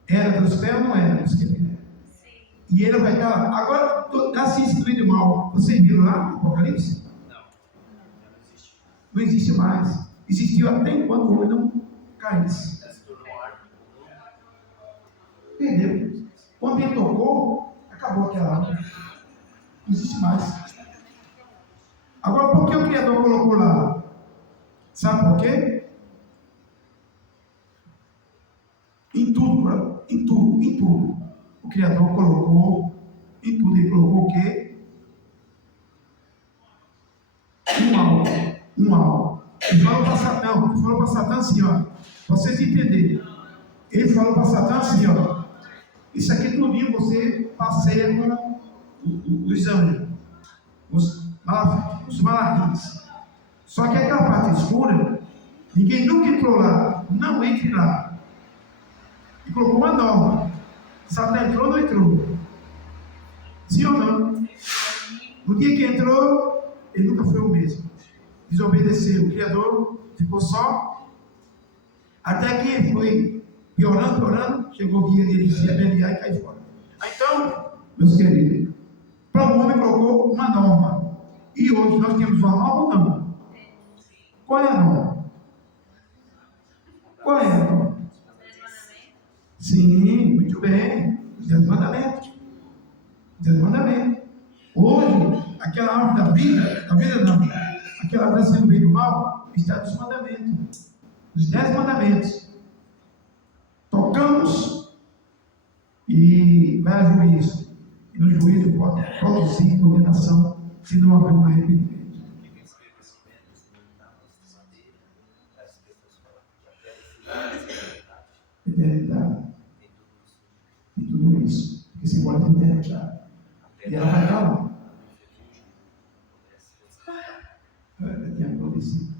Era dos pés ou não era, meus queridos? Sim. E ele vai estar lá. Agora, da ciência do bem e do mal, vocês viram lá no Apocalipse? Não, já não existe. Não existe mais. Existiu até enquanto o homem não caísse. Já se tornou árvore comum. Entendeu? Quando ele tocou, acabou aquela árvore. Não existe mais. Agora, por que o Criador colocou lá? Sabe por quê? Em tudo. O Criador colocou, em tudo, ele colocou o quê? Um alvo. Ele falou para Satã assim, ó, para vocês entenderem. Ele falou para Satã assim, ó, isso aqui tudinho você passeia com os anjos, os malachins. Só que aquela parte escura, ninguém nunca entrou lá, não entre lá. E colocou uma norma. Satã entrou ou não entrou? Sim ou não? No dia que entrou, ele nunca foi o mesmo. Desobedeceu. O Criador ficou só. Até que ele foi piorando, chegou o dia dele se rebeliar e cair fora. Então, meus queridos, para o homem colocou uma norma. E hoje nós temos uma norma ou não? Qual é a norma? Qual é a norma? Sim, muito bem. Os 10 mandamentos. Os 10 mandamentos. Hoje, aquela árvore da vida não. Aquela árvore da ciência do bem e do mal, está nos mandamentos. Os 10 mandamentos. Tocamos e vai a juízo. E no juízo pode produzir condenação se não houver um arrependimento. Eternidade. E tudo isso. Porque você pode ter eternidade. E ela vai estar lá. Ela tinha prometido.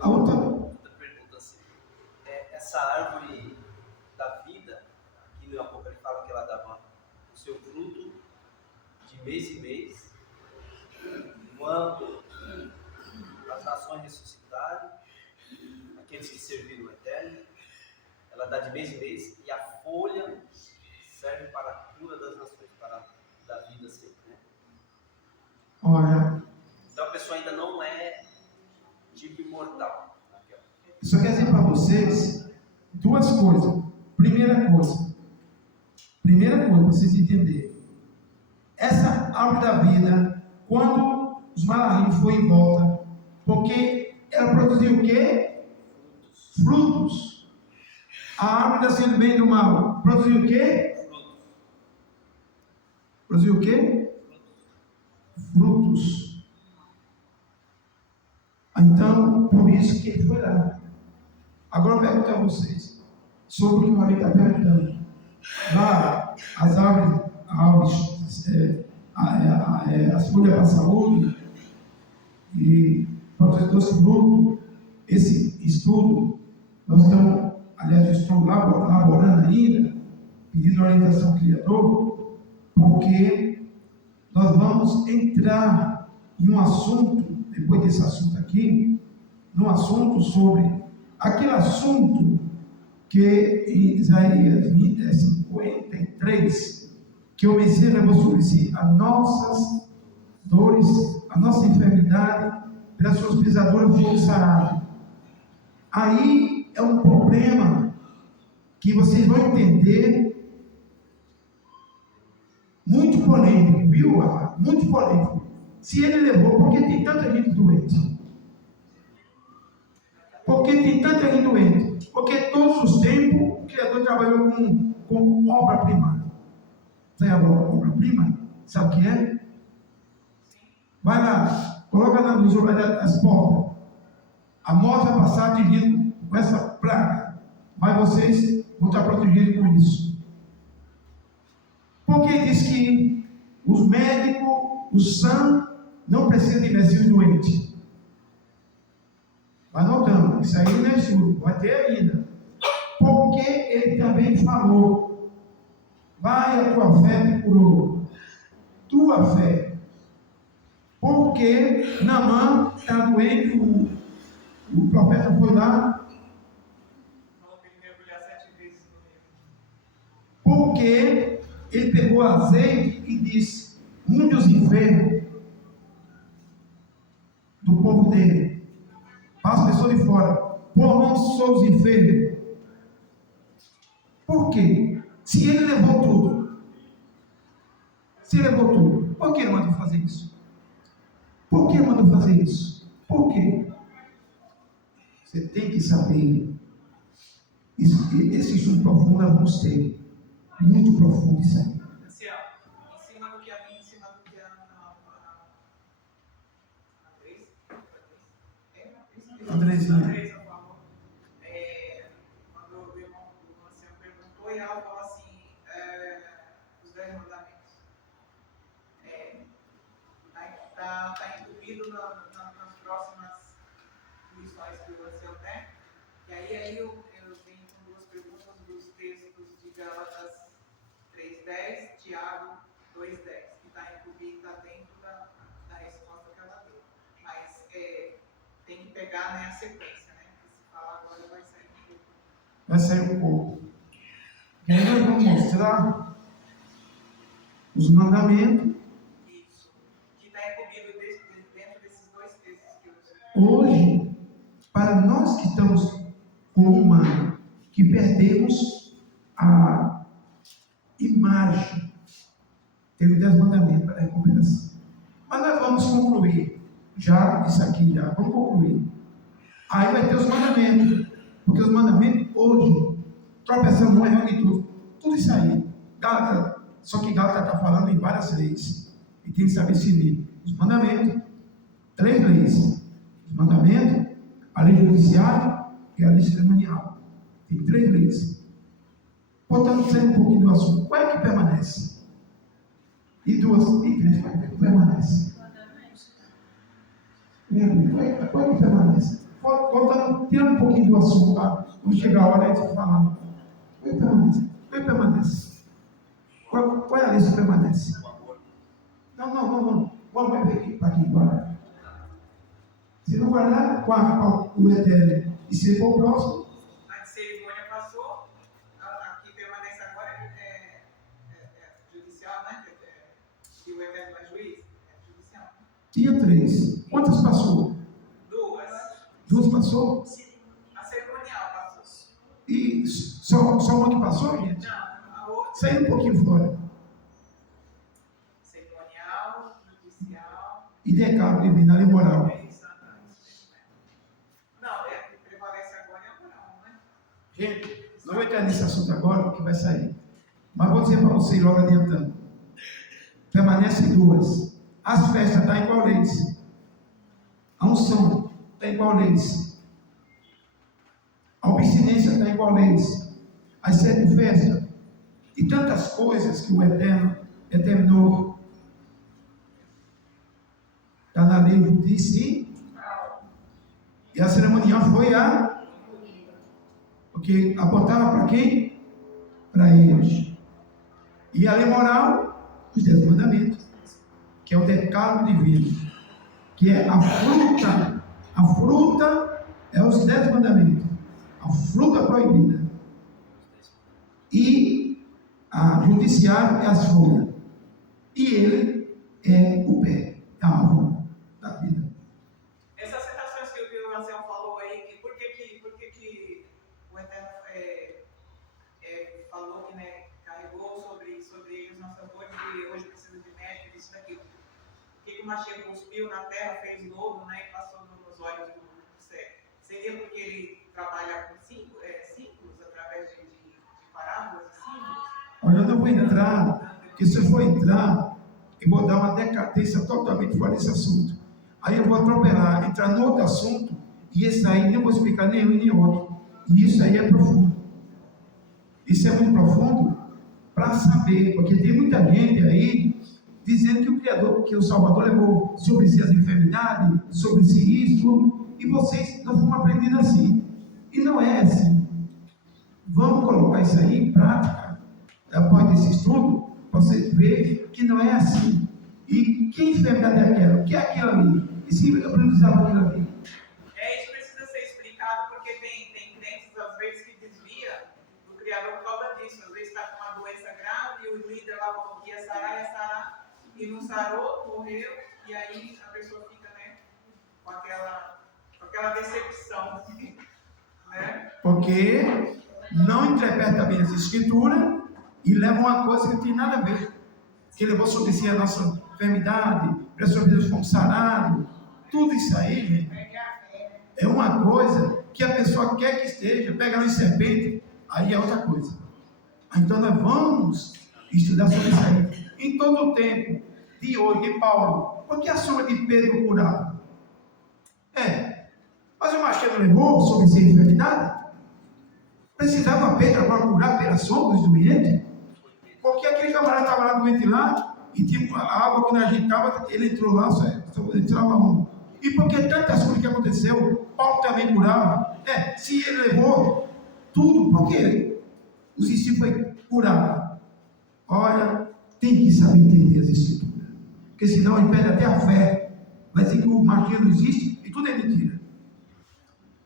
A outra. Outra pergunta assim, essa árvore da vida, aqui no Apocalipse fala que ela dava o seu fruto de mês em mês, quando as nações ressuscitarem, aqueles que serviram o Eterno, ela dá de mês em mês, e a folha serve para a cura das nações, para dar vida sempre, né? Olha, Então a pessoa ainda não é tipo imortal. isso quer dizer para vocês duas coisas. Primeira coisa para vocês entenderem. Essa árvore da vida, quando os malachim foi em volta, porque ela produziu o quê? Frutos. A árvore da ciência do bem e do mal produziu o quê? Produziu o quê? Frutos. Então, por isso que ele foi lá. Agora eu pergunto a vocês sobre o que o Maria está perguntando. Lá, as árvores, as folhas para a saúde e produtores de fruto, esse estudo, nós estamos, aliás, eu estou laborando ainda, pedindo orientação ao Criador, porque nós vamos entrar em um assunto, depois desse assunto aqui, num assunto sobre aquele assunto que em Isaías 53, que o Messias levou sobre si as nossas dores, a nossa enfermidade, pelas suas pisaduras foi sarado. Aí é um problema que vocês vão entender, muito polêmico, viu? Muito polêmico. Se ele levou, por que tem tanta gente doente? Por que tem tanta gente doente? Porque todos os tempos o Criador trabalhou com obra-prima. Sabe a obra-prima? Sabe o que é? Vai lá, coloca na luz as portas. A morte vai passar atingindo com essa praga, mas vocês vão estar protegidos com isso. Porque diz que os médicos, os sãos, não precisam de medicina doente. Vai notando, isso aí não é estudo, vai ter ainda. Porque ele também falou: vai, a tua fé te curou. Tua fé. Porque Naamã está doente, o profeta foi lá. Porque ele pegou azeite e disse: unge os enfermos do povo dele, para as pessoas de fora, por mão sobre os enfermos. Por quê? Se ele levou tudo, por que ele mandou fazer isso? Por que ele mandou fazer isso? Por quê? Você tem que saber. Esse estudo profundo nós vamos ter. Muito profundo isso aí. Em cima do que a Andrezinha. falou, quando o irmão Luciano perguntou, e ela falou assim, os 10 mandamentos. Está incluído nas próximas lições que o Luciano tem. E aí eu venho com duas perguntas dos textos de Gálatas 3:10, Tiago 2:10, que está incluído, está dentro da resposta que ela deu. Mas tem que pegar, né, a sequência, né? Que se falar agora vai sair um pouco. Vai sair um pouco. E aí nós vamos mostrar os mandamentos. Isso. Que está incluído dentro desses dois textos que eu disse. Hoje, para nós que estamos como humanos, que perdemos a imagem, tem 10 mandamentos para a recuperação. Mas nós vamos concluir, já isso aqui, vamos concluir. Aí vai ter os mandamentos, porque os mandamentos hoje, tropeçando não é de tudo isso aí. Gálatas, só que Gálatas está falando em várias leis, e tem que saber se os mandamentos, 3 leis: os mandamentos, a lei judiciária e a lei cerimonial. Tem 3 leis. Portanto, saindo um pouquinho do assunto, qual é que permanece? E 3, qual é que permanece? Qual é que permanece? Voltando, tirando um pouquinho do assunto, tá? Quando chegar a hora, a gente vai falar. Qual é que permanece? Qual é que permanece? Qual é a lei que permanece? Não. Vamos ver aqui, guardar. Se não guardar, qual o eterno e se for o próximo? A cerimônia passou, a que permanece agora é judicial, né? E o eterno é juiz, é judicial. Tinha 3. Quantas passou? 2. 2 passou? A cerimonial passou. E só uma que passou, gente? Não, a outra. Saiu um pouquinho fora. Cerimonial, judicial. E decálogo divino, a lei moral. Não, é que prevalece agora é a moral, né? Gente, não vou entrar nesse assunto agora, que vai sair. Mas vou dizer para vocês, logo adiantando. Permanecem duas. As festas estão em qual leis? A unção está em qual leis? A obstinência está em qual leis? As 7 festas. E tantas coisas que o Eterno determinou. Está na lei judicial. E a cerimonial foi a... Porque apontava para quem? Para eles. E a lei moral, os 10 mandamentos, que é o decálogo divino, que é a fruta. A fruta é os 10 mandamentos, a fruta proibida. E a judiciário é as folhas. E ele é o pé da árvore da vida. Essas citações que o Anselmo falou aí, que por que o Eterno falou que, né, carregou sobre eles nossas dores e hoje precisa de médico, isso daquilo. Por que o Machado cuspiu na terra, fez lodo, né, e passou nos olhos do cego? Seria porque ele trabalha com símbolos através de parábolas e símbolos? Olha, eu não vou entrar, porque se eu for entrar, eu vou dar uma decadência totalmente fora desse assunto. Aí eu vou atropelar, entrar no outro assunto, e esse aí não vou explicar nenhum nem outro. E isso aí é profundo. Isso é muito profundo para saber, porque tem muita gente aí dizendo que o Criador, que o Salvador levou sobre si as enfermidades, sobre si isso, e vocês não vão aprendendo assim. E não é assim. Vamos colocar isso aí em prática. Após desse estudo, você vê que não é assim. E que enfermidade é aquela? O que é aquilo ali? E se eu precisava aquilo ali? Isso precisa ser explicado porque tem crentes, às vezes, que desvia do Criador por causa disso. Às vezes está com uma doença grave e o líder lá falou que ia sarar, e não sarou, morreu, e aí a pessoa fica, né, com aquela decepção, né? Porque não interpreta bem as escrituras e leva uma coisa que não tem nada a ver. Que levou sobre si a nossa enfermidade, para sobre Deus fomos sarados. Tudo isso aí, gente, é uma coisa que a pessoa quer que esteja, pega ela em serpente, aí é outra coisa. Então nós vamos estudar sobre isso aí. Em todo o tempo de hoje, de Paulo, por que a sombra de Pedro curava? Mas o Machado levou sobre si a enfermidade? Precisava Pedro agora curar pelas sombras do doente? Porque aquele camarada estava lá doente lá, e tipo, a água quando a gente estava, ele entrou lá, só entrava um. E porque tantas coisas que aconteceu, Paulo também curava. Se ele levou tudo, por que os discípulos curavam? Olha, tem que saber entender as escrituras. Porque senão ele perde até a fé. Vai dizer que o Machado não existe e tudo é mentira.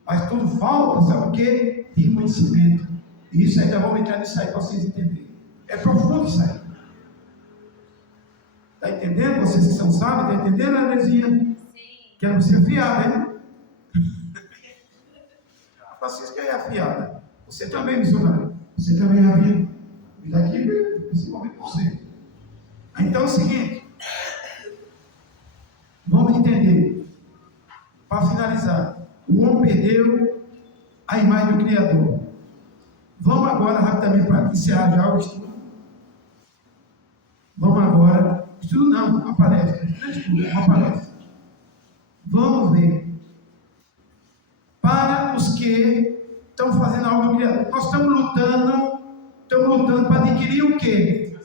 Mas tudo falta, sabe o quê? De conhecimento. E isso ainda vamos entrar nisso aí para vocês entenderem. É profundo isso aí. Está entendendo? Vocês que são sábios, está entendendo, Anezinha? Sim. Quero ser afiada, hein? A Francisca é afiada. Você também, missionário. Você também é afiado. E daqui, principalmente você. Então é o seguinte. Vamos entender. Para finalizar. O homem perdeu a imagem do Criador. Vamos agora rapidamente para iniciar já o estudo. Vamos agora. Estudo não, uma palestra. Não é estudo, é uma palestra. Vamos ver. Para os que estão fazendo algo do Criador. Nós estamos lutando para adquirir o quê?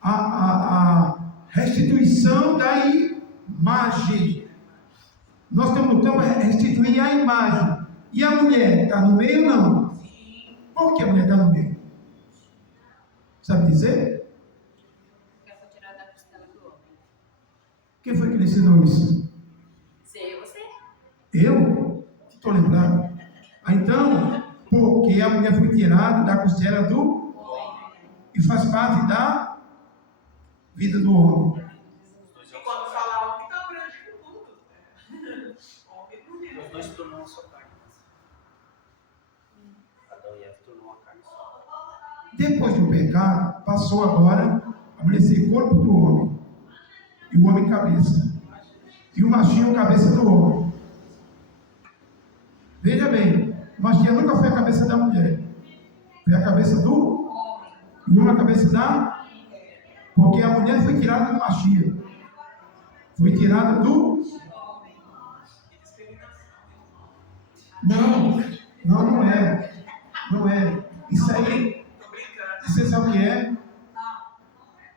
A restituição da imagem. Nós estamos lutando para restituir a imagem. E a mulher está no meio ou não? Sim. Por que a mulher está no meio? Sabe dizer? Porque foi tirada da costela do homem. Quem foi que lhe ensinou isso? Sei você. Eu? Estou lembrado. Então, porque a mulher foi tirada da costela do e faz parte da vida do homem. E quando fala homem, está grande com tudo. Homem e mulher. Os dois tornam a sua carne. Depois do pecado, passou agora a mulher ser corpo do homem, e o homem cabeça, e o machinho cabeça do homem. Veja bem, o machinho nunca foi a cabeça da mulher, foi a cabeça do Homem. e o homem a cabeça da, porque a mulher foi tirada do machinho, foi tirada do. Homem. Que discriminação. Não é. Não é. Isso aí, Tô brincando. você sabe o que é?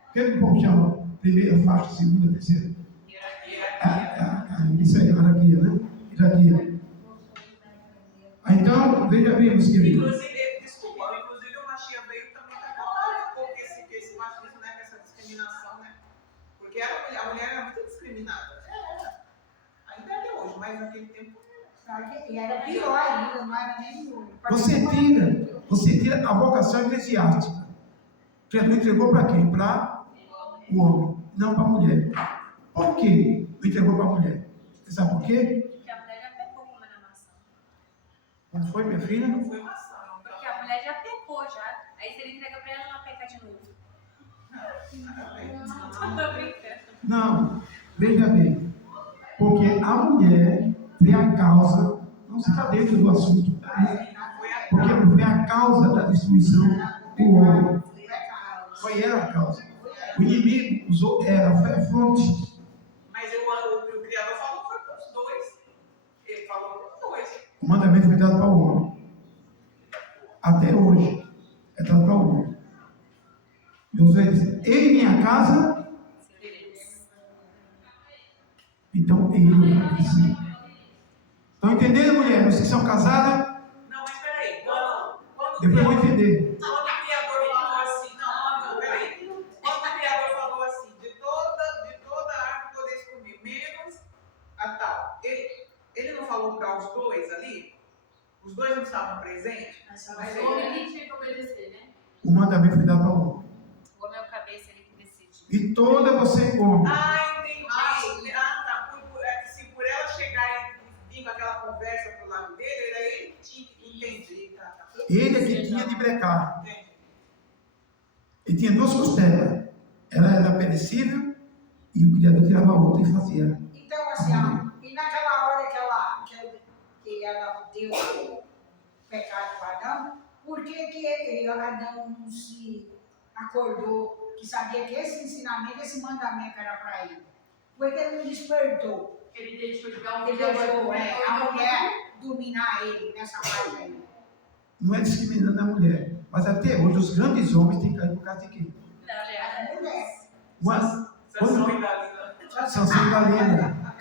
O que o povo chama? Primeira faixa, segunda, terceira? Isso aí, hierarquia, né? Hierarquia. Então, veja bem, meus queridos. Inclusive o Machia veio também para acabar um pouco esse machismo, né? Essa discriminação, né? Porque a mulher era muito discriminada. Ainda é até hoje, mas naquele tempo. E era pior ainda, não era nem. Você tira a vocação eclesiástica. Jesus entregou para quem? Para o homem, não para a mulher. Por que não entregou para a mulher? Você sabe por quê? Porque a mulher já pecou com a maçã. Não foi, minha filha? Não foi maçã, não. Porque a mulher já pecou, já. Aí se ele entrega pra ela, ela peca de novo. Tô brincando. Não, veja bem. Porque a mulher foi a causa, não se está dentro do assunto, porque não foi a causa da destruição do homem. Foi ela a causa. O inimigo usou ela, foi a fonte. Mas o Criador falou que foi para os dois. Ele falou para os dois. O mandamento foi dado para o homem. Até hoje, é dado para o homem. Josué diz: ele minha casa, então ele não cabeça. Estão entendendo, mulher? Vocês são casadas? Não, mas peraí. Quando Depois eu vou entender. Quando o Criador falou assim, não, peraí. Quando o Criador falou assim, de toda árvore podeis comer, menos a tal. Ele não falou para os dois ali? Os dois não estavam presentes? Mas o homem nem tinha que obedecer, né? O mandamento foi dado para o homem. O homem é o cabeça, ele que decide. E toda você come. Entendi. Tá. Se por ela chegar e vir com aquela conversa pro lado dele, era ele que tinha que entender. Tá. Ele é que tinha de brecar. Entendi. Ele tinha duas costelas. Ela era perecível e o Criador tirava a outra e fazia. Então, assim, ó, e naquela hora que ela deu o pecado para Adão, por que Adão não se acordou, que sabia que esse ensinamento, esse mandamento era para ele? Porque ele não despertou. Ele deixou de dar um Ele deixou a mulher dominar ele nessa parte aí. Não é discriminando a mulher, mas até hoje os grandes homens têm caído por causa de quê? A mulher. Sansão e Dalila. Sansão e Dalila.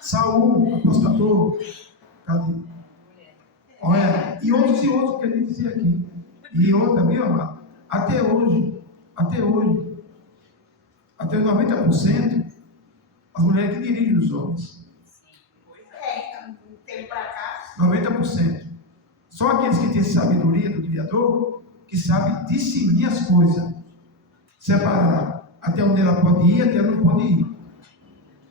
Saul, apostador. Cadê? Olha, e outros que ele dizia aqui. E outra, viu, amado? Até hoje, até 90%, as mulheres que dirigem os homens. Então, tem para cá. 90%. Só aqueles que têm sabedoria do Criador, que sabem discernir as coisas. Separar até onde ela pode ir, até ela não pode ir.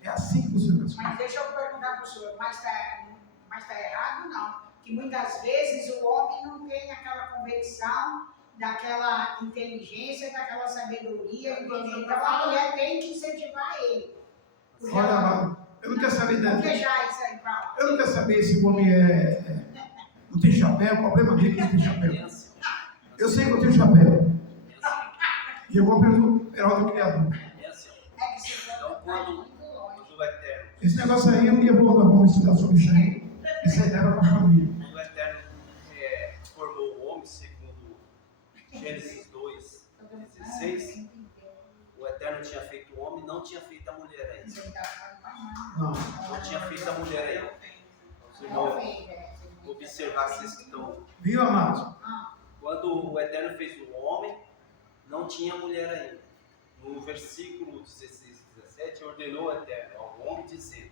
É assim que funciona as coisas. Mas deixa eu perguntar para o senhor, mas está errado não? Que muitas vezes o homem não tem aquela convicção, daquela inteligência, daquela sabedoria, entendeu? Então a mulher tem que incentivar ele. Olha, amado, eu não quero saber Não dela. deixar isso aí para lá. Eu não quero saber se o homem não tem chapéu, o problema dele é que não tem chapéu. Eu sei que eu tenho chapéu. E eu vou pelo herói do Criador. É que se for Então, quando muito longe. o Eterno, Esse negócio aí, um dia vamos estudar sobre isso aí. Isso aí leva para a família. quando o Eterno formou o homem, segundo Gênesis 2, 16, o Eterno tinha feito o homem, não tinha feito a mulher ainda. Não. Não tinha feito a mulher ainda. Os irmãos observar vocês que estão. Viu, amados? Quando o Eterno fez o homem, não tinha mulher ainda. No versículo 16 e 17, ordenou o Eterno ao homem dizer: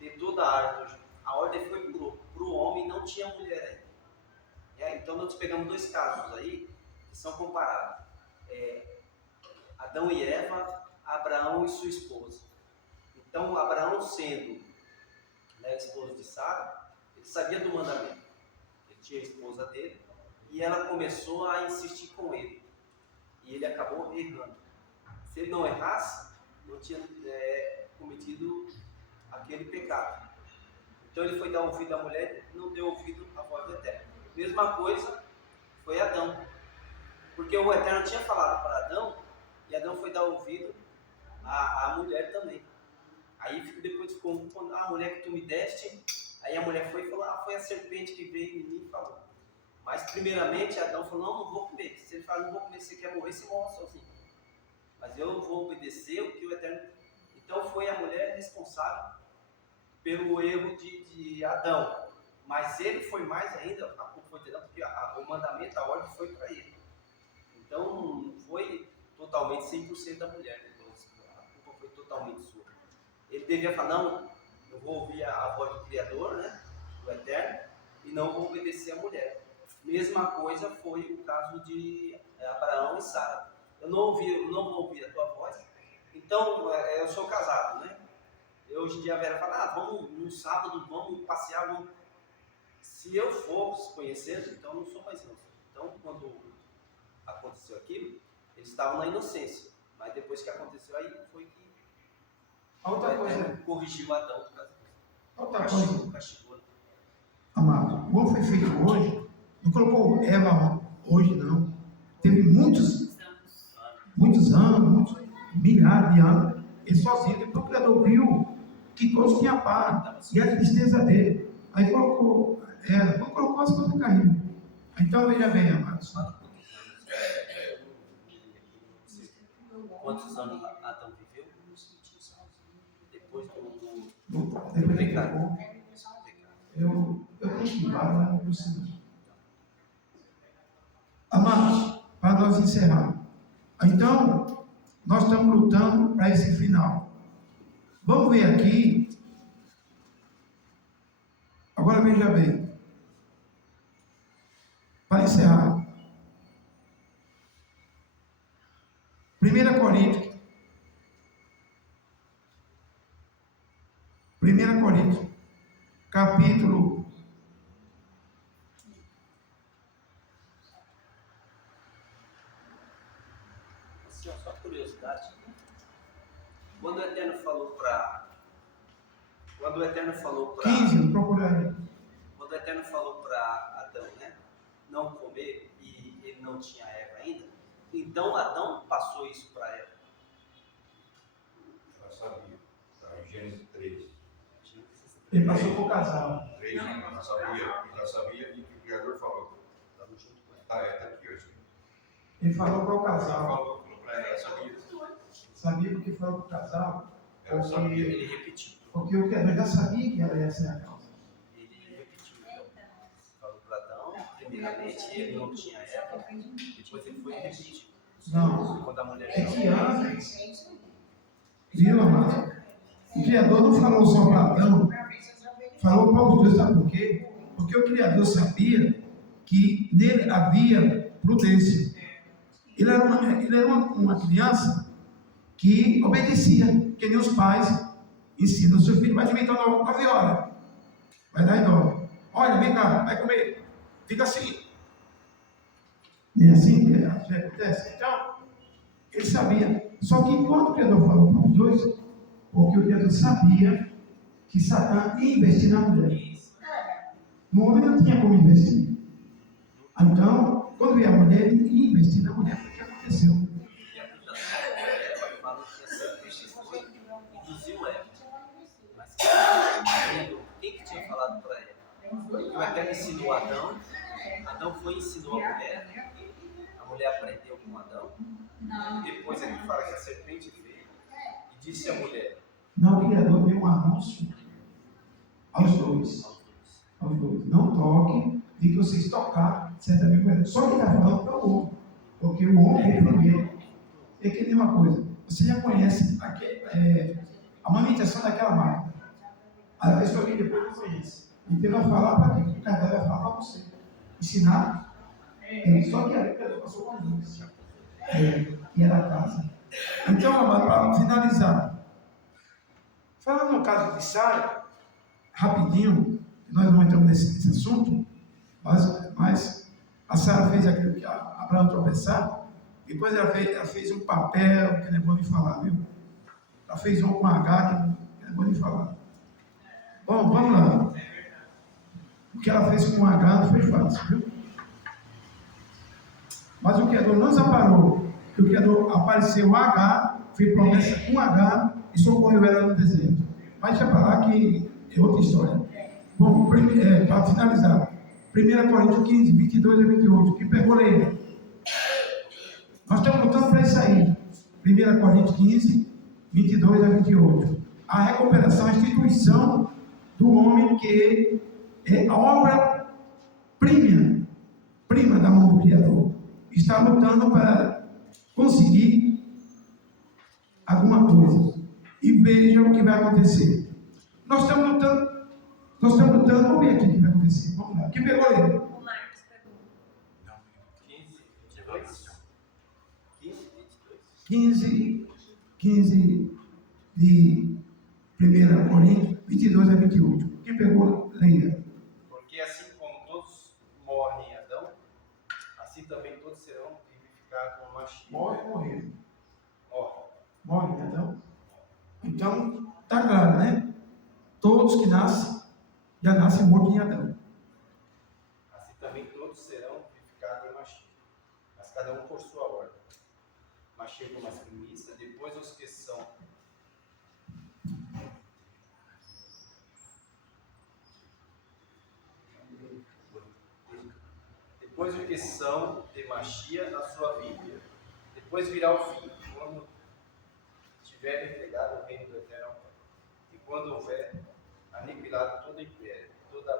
de toda a árvore, a ordem foi para o homem, não tinha mulher ainda. Então nós pegamos dois casos aí que são comparados: Adão e Eva, Abraão e sua esposa. Então Abraão, sendo esposo de Sara, ele sabia do mandamento. Ele tinha a esposa dele, e ela começou a insistir com ele. E ele acabou errando. Se ele não errasse, não tinha cometido aquele pecado. Então ele foi dar ouvido à mulher e não deu ouvido à voz do Eterno. Mesma coisa foi Adão. Porque o Eterno tinha falado para Adão, e Adão foi dar ouvido à mulher também. Aí depois ficou, quando a mulher que tu me deste, aí a mulher foi e falou, foi a serpente que veio em mim e falou. Mas primeiramente Adão falou, não vou comer. Se ele falar, não vou comer, se você quer morrer, você morre sozinho. Mas eu vou obedecer o que o Eterno... Então foi a mulher responsável pelo erro de Adão. Mas ele foi mais ainda, a culpa foi dele, porque o mandamento, a ordem foi para ele. Então não foi totalmente 100% da mulher. Então, a culpa foi totalmente sua. Ele devia falar, não, eu vou ouvir a voz do Criador, né, do Eterno, e não vou obedecer a mulher. Mesma coisa foi o caso de Abraão e Sara. Eu não vou ouvir a tua voz. Então, eu sou casado, né? Hoje em dia a Vera fala, vamos no sábado, vamos passear, vamos... Se eu for conhecendo, então eu não sou mais inocente. Então, quando aconteceu aquilo, eles estavam na inocência. Mas depois que aconteceu aí, foi que Outra coisa, corrigiu Adão por causa disso. outra coisa, Castigou. amado, como foi feito hoje, não colocou Eva hoje não. Teve muitos anos, milhares de anos, ele sozinho, depois o Criador viu que todos tinham paz, e a tristeza dele. Aí colocou ela, depois colocou as coisas caíram. Então veja bem, amados. Quantos anos Adão viveu? Depois Depois que pecou, eu tenho que ir lá, não consigo. Amados, para nós encerrar. Então, nós estamos lutando para esse final. Vamos ver aqui. Agora veja bem. Para encerrar. 1 Coríntios, capítulo 15, procura aí. quando o Eterno falou para Adão, né, não comer, e ele não tinha Eva ainda, então Adão passou isso para Eva. Ela sabia. Está em Gênesis 3. Ele passou por casal. 3, ela sabia e que o Criador falou. Estamos junto com ela. Está aqui hoje. Ele falou para o Ela casal. falou para ela, ela sabia. Sabia porque falou para o casal? Ela sabia. Ele repetiu. Porque o Criador já sabia que ela ia ser a causa. Ele repetiu. Falou para Adão, primeiramente ele não tinha Eva, depois ele foi repetir. Não. Quando a mulher É que antes, viu, amado? O Criador não falou só para Adão, falou para os dois, sabe por quê? Porque o Criador sabia que nele havia prudência. Ele era uma criança que obedecia, que nem os pais ensinam. O seu filho vai alimentar 9 horas, vai dar em dó. Olha, vem cá, vai comer, fica assim. Nem assim que acontece. Então, ele sabia. Só que quando o Criador falou para os dois, porque o Criador sabia que Satã ia investir na mulher. No homem não tinha como investir. Então, quando veio a mulher, ele ia investir na mulher. Foi o que aconteceu. E a acusação da Eva fala que a serpente foi induziu Eva. Mas quem que tinha falado para ela? O Eterno ensinou Adão. Adão foi e ensinou a mulher. A mulher aprendeu com Adão. Depois ele fala que a serpente veio e disse à mulher. Não, o Criador deu um anúncio aos dois. Não toque, e que vocês tocar, certamente. Só que está falando para o outro. Porque o homem é primeiro. É que nem uma coisa. Você já conhece a manutenção daquela máquina. A pessoa que depois não conhece. Então vai falar para quem? O cara vai falar para você. Ensinar. Só que a pessoa passou com dois. E era a casa. Então, amado, para finalizar. Falando no caso de Sara, rapidinho, nós não entramos nesse assunto, mas a Sara fez aquilo que a Abraão tropeçar, depois ela fez um papel, que não é bom de falar, viu? Ela fez um com H, que não é bom de falar. Bom, vamos lá. O que ela fez com H não foi fácil, viu? Mas o criador não desamparou, porque o criador apareceu H, fez promessa com H e socorreu ela no deserto. Mas deixa para lá que é outra história. Bom, para finalizar, 1 Coríntios 15, 22 a 28, quem pegou, leia. Nós estamos lutando para isso aí. 1 Coríntios 15, 22 a 28. A recuperação, a instituição do homem que é a obra-prima da mão do Criador. Está lutando para conseguir alguma coisa. E veja o que vai acontecer. Nós estamos lutando, vamos ver aqui o que vai acontecer. Vamos lá. Quem pegou ele? O Marcos pegou. 15, 22. 15 de 1 Coríntios, 22 a 28. Quem pegou, leia. Porque assim como todos morrem em Adão, assim também todos serão vivificados no Mashiach. Morre. Morre. Morre, então. Então, está claro, né? Todos que nascem, já nascem mortos em Adão. Assim também todos serão vivificados em Mashiach. Mas cada um por sua ordem. Mashiach como as primícias, depois os que são depois os que são de Mashiach na sua vida. Depois virá o fim, quando tiver entregado o reino do Eterno ao Pai. E quando houver aniquilado todo império, toda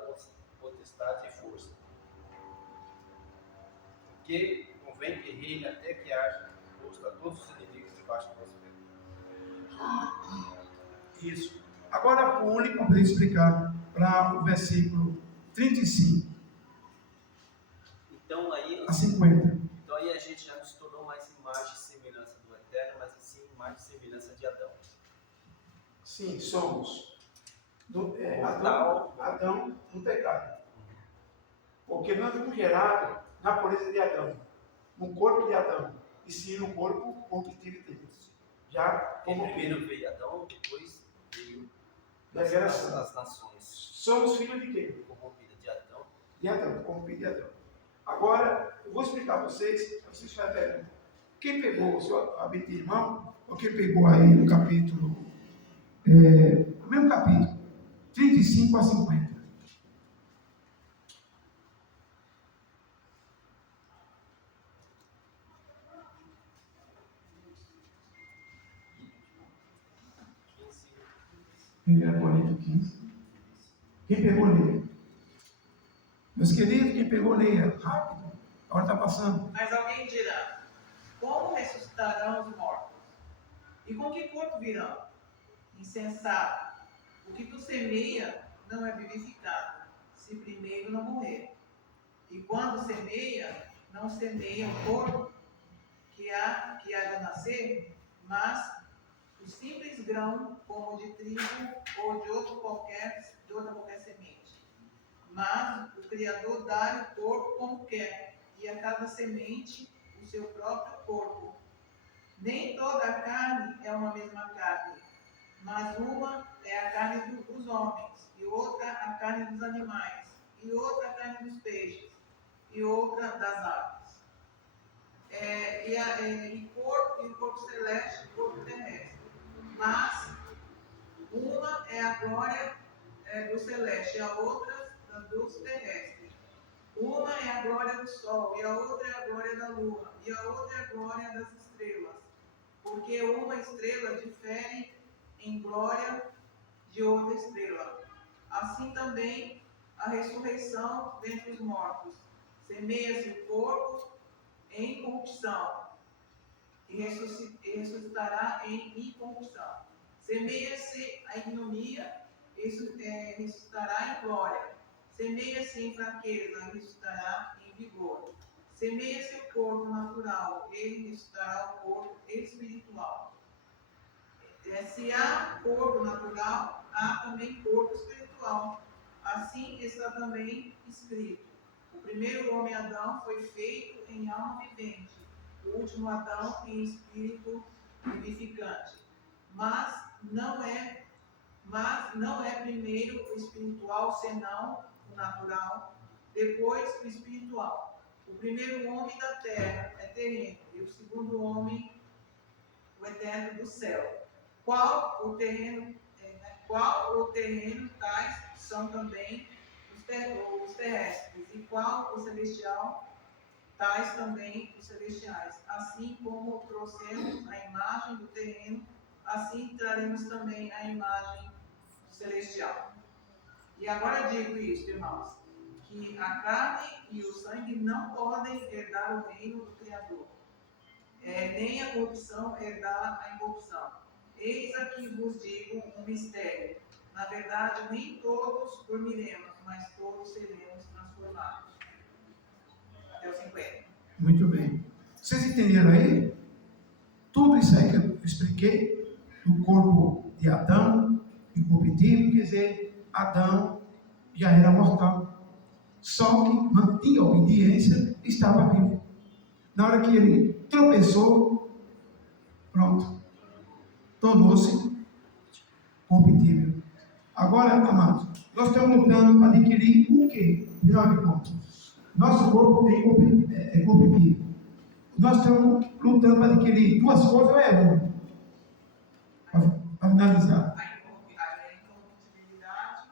potestade e força. Porque convém que reine até que haja posto a todos os inimigos debaixo do vosso pé. Isso. Agora pule para poder explicar para o versículo 35 Então aí a 50. a gente já não se tornou mais imagem e semelhança do Eterno, mas sim imagem e semelhança de Adão. Sim, somos. Adão no pecado. Porque nós fomos gerados na pureza de Adão, no corpo de Adão, e sim no corpo corruptível de Deus. Já Porque como primeiro veio Adão, depois veio da geração. as nações. Somos filhos de quem? Corrompida de Adão. De Adão, corrompido de Adão. Agora, eu vou explicar para vocês fazem pergunta. Quem pegou o seu hábito de irmão, ou quem pegou aí no capítulo, no mesmo capítulo, 35 a 50. Primeiro Coríntios 15. Quem pegou, leia. Meus queridos, quem pegou, leia. Rápido. A hora está passando. Mas alguém dirá: como ressuscitarão os mortos? E com que corpo virão? Insensato. O que tu semeia não é vivificado, se primeiro não morrer. E quando semeia, não semeia o corpo que há de nascer, mas o simples grão, como de trigo ou de outra qualquer semente. Mas o Criador dá o corpo como quer, e a cada semente o seu próprio corpo. Nem toda a carne é uma mesma carne, mas uma é a carne dos homens, e outra a carne dos animais, e outra a carne dos peixes, e outra das aves. E corpo celeste e corpo terrestre. Mas uma é a glória do celeste, e a outra dos terrestres. Uma é a glória do sol, e a outra é a glória da lua, e a outra é a glória das estrelas. Porque uma estrela difere em glória de outra estrela. Assim também a ressurreição dentre os mortos. Semeia-se o corpo em corrupção, e ressuscitará em incorrupção. Semeia-se a ignomia, ressuscitará em glória. Semeia-se em fraqueza, ressuscitará em vigor. Semeia-se o corpo natural, ele ressuscitará o corpo espiritual. Se há corpo natural, há também corpo espiritual. Assim está também escrito: O primeiro homem Adão foi feito em alma vivente, o último Adão em espírito vivificante. Mas não é primeiro o espiritual, senão o natural, depois o espiritual. O primeiro homem da terra é terreno, e o segundo homem, o eterno do céu. Qual o terreno, tais são também os terrestres, e qual o celestial, tais também os celestiais. Assim como trouxemos a imagem do terreno, assim traremos também a imagem do celestial. E agora digo isto, irmãos, que a carne e o sangue não podem herdar o reino do Criador, nem a corrupção herdar a incorrupção. Eis aqui vos digo um mistério. Na verdade, nem todos dormiremos, mas todos seremos transformados. Até o 50. Muito bem. Vocês entenderam aí? Tudo isso aí que eu expliquei, do corpo de Adão, incorruptível, quer dizer, Adão já era mortal. Só que mantinha a obediência, estava vivo. Na hora que ele tropeçou, pronto, tornou-se corruptível. Agora, amados, nós estamos lutando para adquirir o quê? Afinal de contas, nosso corpo é corruptível. Nós estamos lutando para adquirir duas coisas, ou é uma? Para finalizar. A incorruptibilidade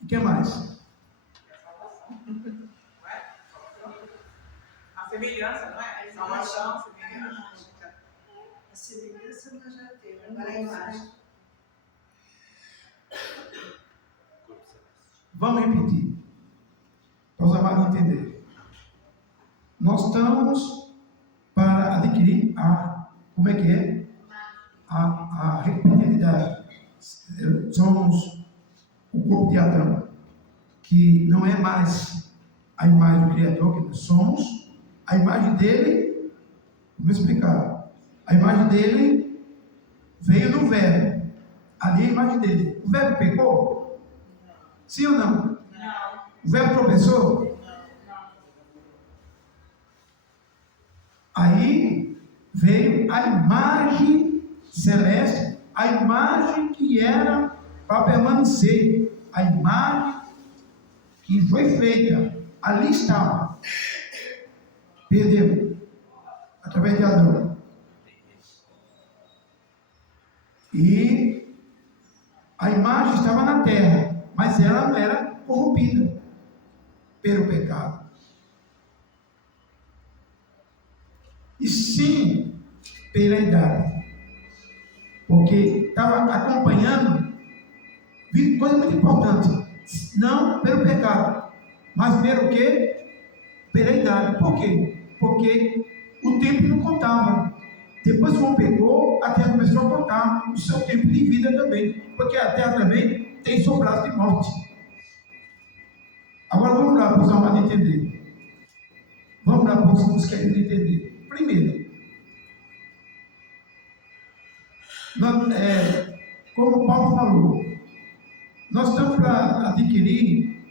E o que mais? e a salvação. Não é? A semelhança, não é? Salvação, semelhança. A semelhança nós já temos, agora a imagem. Vamos repetir, para os amados entenderem. Nós estamos para adquirir como é que é? A repetibilidade. Somos o corpo de Adão, que não é mais a imagem do Criador, que nós somos, a imagem dele, vou explicar, a imagem dele veio do verbo, ali é a imagem dele. O verbo pecou? Sim ou não? Não. O verbo tropeçou? Aí veio a imagem celeste, a imagem que era para permanecer, a imagem que foi feita, ali estava. Perdeu, através de Adão. E a imagem estava na terra, mas ela não era corrompida pelo pecado. E sim pela idade, porque estava acompanhando, coisa muito importante, não pelo pecado, mas pelo quê? Pela idade. Por quê? Porque o tempo não contava. Depois que o homem pegou, a terra começou a contar o seu tempo de vida também, porque a terra também tem seu prazo de morte. Agora vamos lá para os amados entender. Vamos lá para os queridos entender. Primeiro, como Paulo falou, nós estamos para adquirir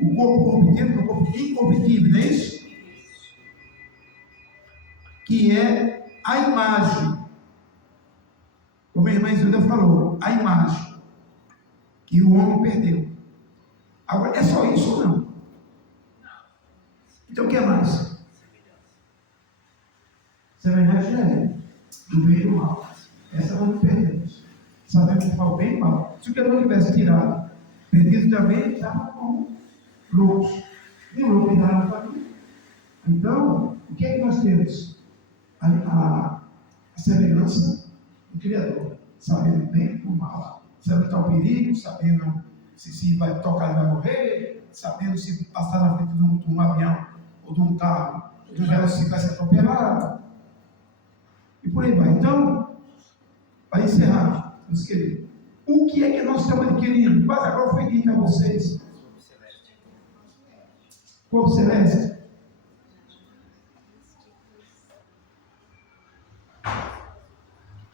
o corpo corruptível, o corpo incorruptível, não é isso? Que é a imagem, como a irmã Isilda falou, a imagem que o homem perdeu. Agora, é só isso ou não? Então o que é mais? Semelhante já é do bem e do mal. Essa nós não perdemos. Sabemos que faz o bem e o mal. Se o que não tivesse tirado, perdido também, estava como loucos. E o louco ainda não família. Então, o que é que nós temos? A semelhança do Criador, sabendo o bem e o mal, sabendo que está o perigo, sabendo se vai tocar e vai morrer, sabendo se passar na frente de um avião, ou de um carro, ou de um velocímetro vai ser atropelado, e por aí vai. Então, para encerrar, meus queridos, o que é que nós estamos adquirindo? Quase agora foi dito a vocês. Corpo celeste.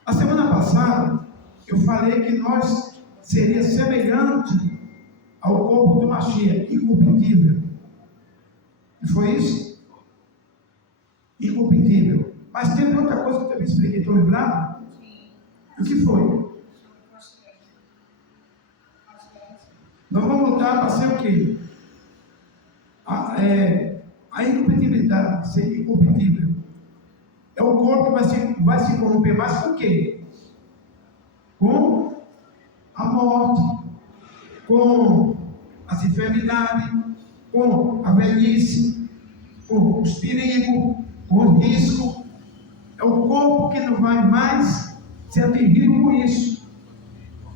A semana passada, eu falei que nós seria semelhante ao corpo do Mashiach, incorruptível. E foi isso? Incorruptível. Mas teve outra coisa que eu também expliquei, estou lembrado? Sim. O que foi? Nós vamos lutar para ser o quê? A incorruptibilidade, ser incorruptível. É o corpo que vai se corromper mais com o quê? Com a morte, com as enfermidades, com a velhice, com os perigos, com o risco. É o corpo que não vai mais ser atingido com isso.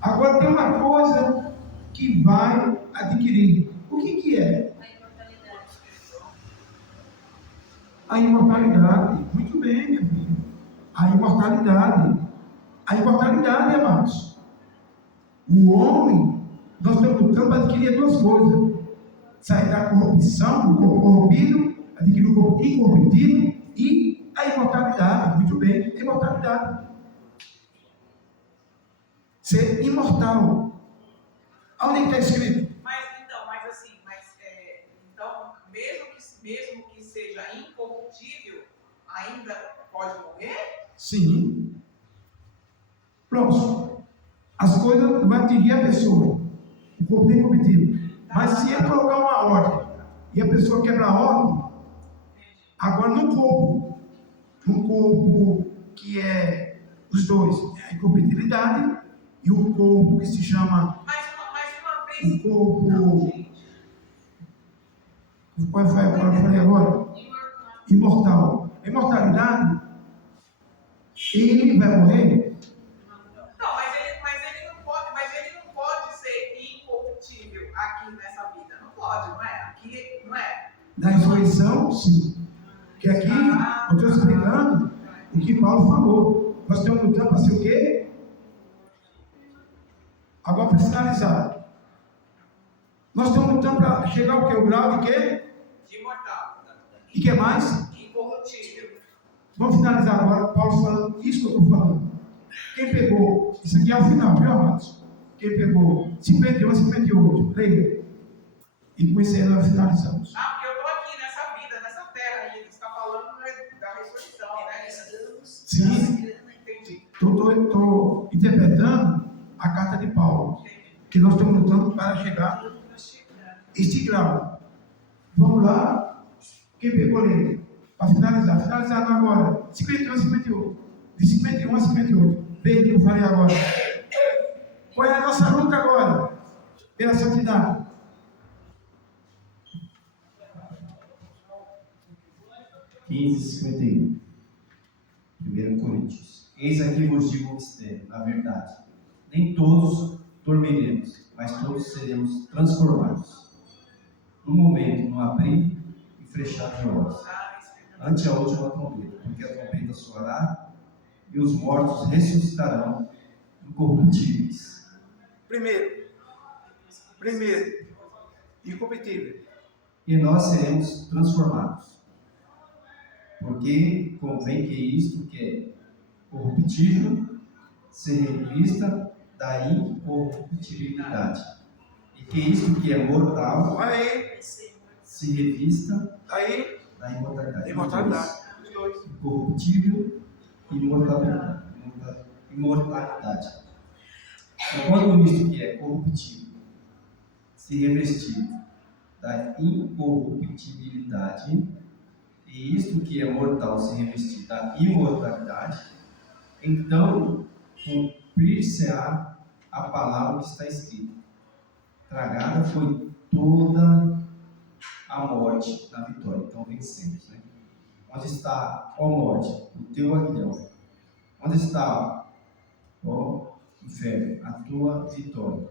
Agora tem uma coisa que vai adquirir. O que é? A imortalidade. A imortalidade. Muito bem, minha filha. A imortalidade. A imortalidade, amados. O homem, nós estamos lutando para adquirir duas coisas. Sair da corrupção, do corpo corrompido, adquirir o corpo incorruptível e a imortalidade. Muito bem, a imortalidade. Ser imortal. Onde está escrito? Então, mesmo que seja incorruptível, ainda pode morrer? Sim. Próximo. As coisas vão atingir a pessoa. O corpo tem incorruptível. Mas se ele colocar uma ordem e a pessoa quebrar a ordem, agora no corpo que é os dois, é a incorruptibilidade e o corpo que se chama Mais uma vez. o corpo. Qual foi a palavra que eu falei agora? Imortal. A imortalidade, ele vai morrer. Não, mas ele não pode ser incorruptível aqui nessa vida. Não pode, não é? Aqui não é. Na ressurreição, sim. Que aqui, eu estou explicando o que Paulo falou. Nós estamos lutando para ser o quê? Agora, para finalizar. Nós estamos lutando para chegar ao quê? O grau de quê? De imortal. E que mais? Incorruptível. Vamos finalizar agora. Paulo falando isso que eu estou falando. Quem pegou, isso aqui é o final, viu, amados? Quem pegou 51, 58, leia. E com isso aí nós finalizamos. Porque eu estou aqui nessa vida, nessa terra ainda. Você está falando da ressurreição, né? Sim. Entendi. Estou interpretando a carta de Paulo. Que nós estamos lutando para chegar a este grau. Vamos lá. Quem pegou, leia. Para finalizar. Finalizando agora. 51 a 58. De 51 a 58. Veja o que eu falei agora. Qual é a nossa luta agora? Pela santidade. (15, 51). 1 Coríntios. Eis aqui vos digo um mistério, na verdade. Nem todos dormiremos, mas todos seremos transformados. No momento, no abrir e fechar de olhos. Ante a última trombeta, porque a trombeta soará e os mortos ressuscitarão incorruptíveis. Primeiro, incorruptível. E nós seremos transformados. Porque convém que isto que é corruptível se revista da incorruptibilidade, e que isto que é mortal Aí, se revista aí, da imortalidade. imortalidade. Os dois. Corruptível e imortalidade. E quando isto que é corruptível se revestir da incorruptibilidade, e isto que é mortal se revestir da imortalidade, então cumprir-se-á a palavra que está escrita: tragada foi toda a morte na vitória. Então vencemos, né? Onde está, ó morte, o teu aguilhão? Onde está, ó inferno, a tua vitória?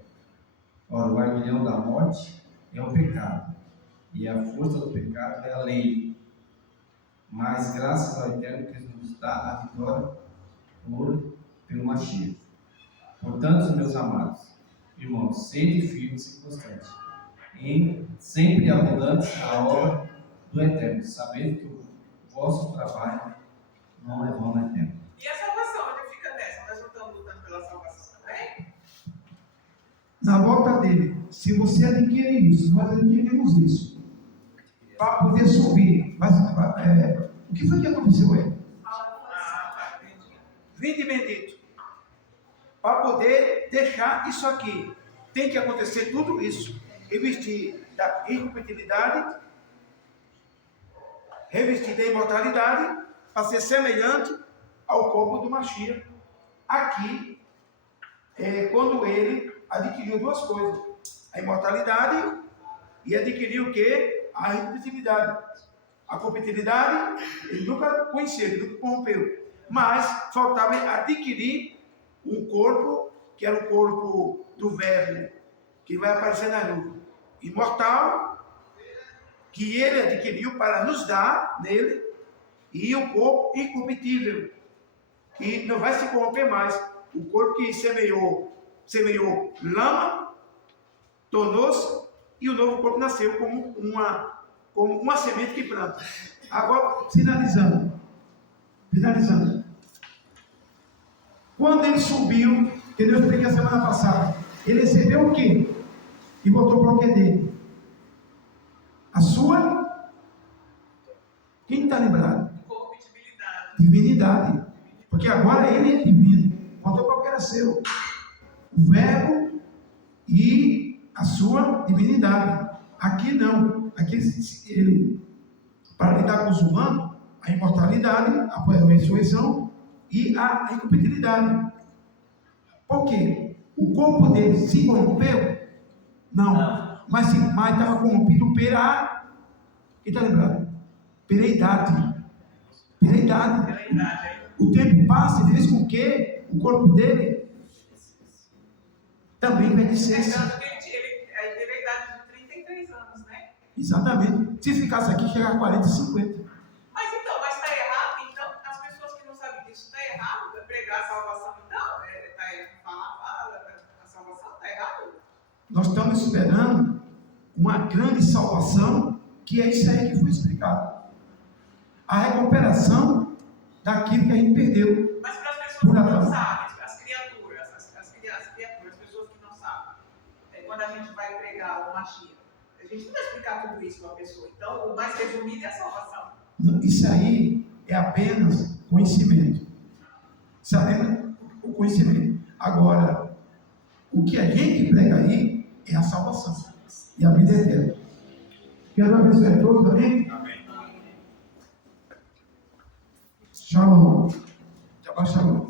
Ora, o aguilhão da morte é o pecado, e a força do pecado é a lei. Mas graças ao Eterno que nos dá a vitória pelo Mashiach. Portanto, meus amados irmãos, sede firmes e constantes, sempre abundantes na obra do Eterno, sabendo que o vosso trabalho não é vão no Eterno. E a salvação, onde fica nessa? Nós não estamos lutando pela salvação também? Na volta dele, se você adquire isso, nós adquirimos isso. para poder subir. Mas, o que foi que aconteceu aí? Vinde bendito. Para poder deixar isso aqui, tem que acontecer tudo isso. Revestir da incompatibilidade, revestir da imortalidade, para ser semelhante ao corpo do Mashiach. Aqui, quando ele adquiriu duas coisas, a imortalidade e adquiriu o quê? A incompatibilidade. A compatibilidade ele nunca conheceu, ele nunca corrompeu. Mas faltava adquirir um corpo, que era o corpo do verbo, que vai aparecer na nuvem. Imortal, que ele adquiriu para nos dar nele, e o corpo incorruptível, que não vai se corromper mais. O corpo que semeou lama, tornou-se, e o novo corpo nasceu como uma semente que planta. Agora, finalizando. Quando ele subiu, que eu expliquei a semana passada, ele recebeu o quê? E voltou para o que dele? A sua? Quem está lembrado? Corruptibilidade. Divinidade. Porque agora ele é divino. Voltou para o que era seu. O verbo e a sua divinidade. Aqui não. Aqui ele, para lidar com os humanos, a imortalidade, a ressurreição e a incompatibilidade. Por quê? O corpo dele se corrompeu? Não. Mas estava corrompido pela... Quem está lembrado? Pela idade. Pela idade. O tempo passa e fez com que o corpo dele também envelhecesse. Tanto que ele teve a idade de 33 anos, né? Exatamente. Se ficasse aqui, chegava a 40, 50. Mas está errado, então, as pessoas que não sabem disso, está errado pregar a salvação, então, a salvação está errado. Nós estamos esperando uma grande salvação, que é isso aí que foi explicado. A recuperação daquilo que a gente perdeu. Mas para as pessoas que não sabem, as criaturas, as pessoas que não sabem, quando a gente vai pregar o Mashiach, a gente não vai explicar tudo isso para a pessoa. Então, o mais resumido é a salvação. Isso aí é apenas conhecimento. Isso é apenas o conhecimento. Agora, o que a gente prega aí é a salvação e a vida eterna. Quero abençoar a todos, amém? Amém. Shalom. Shabbat shalom.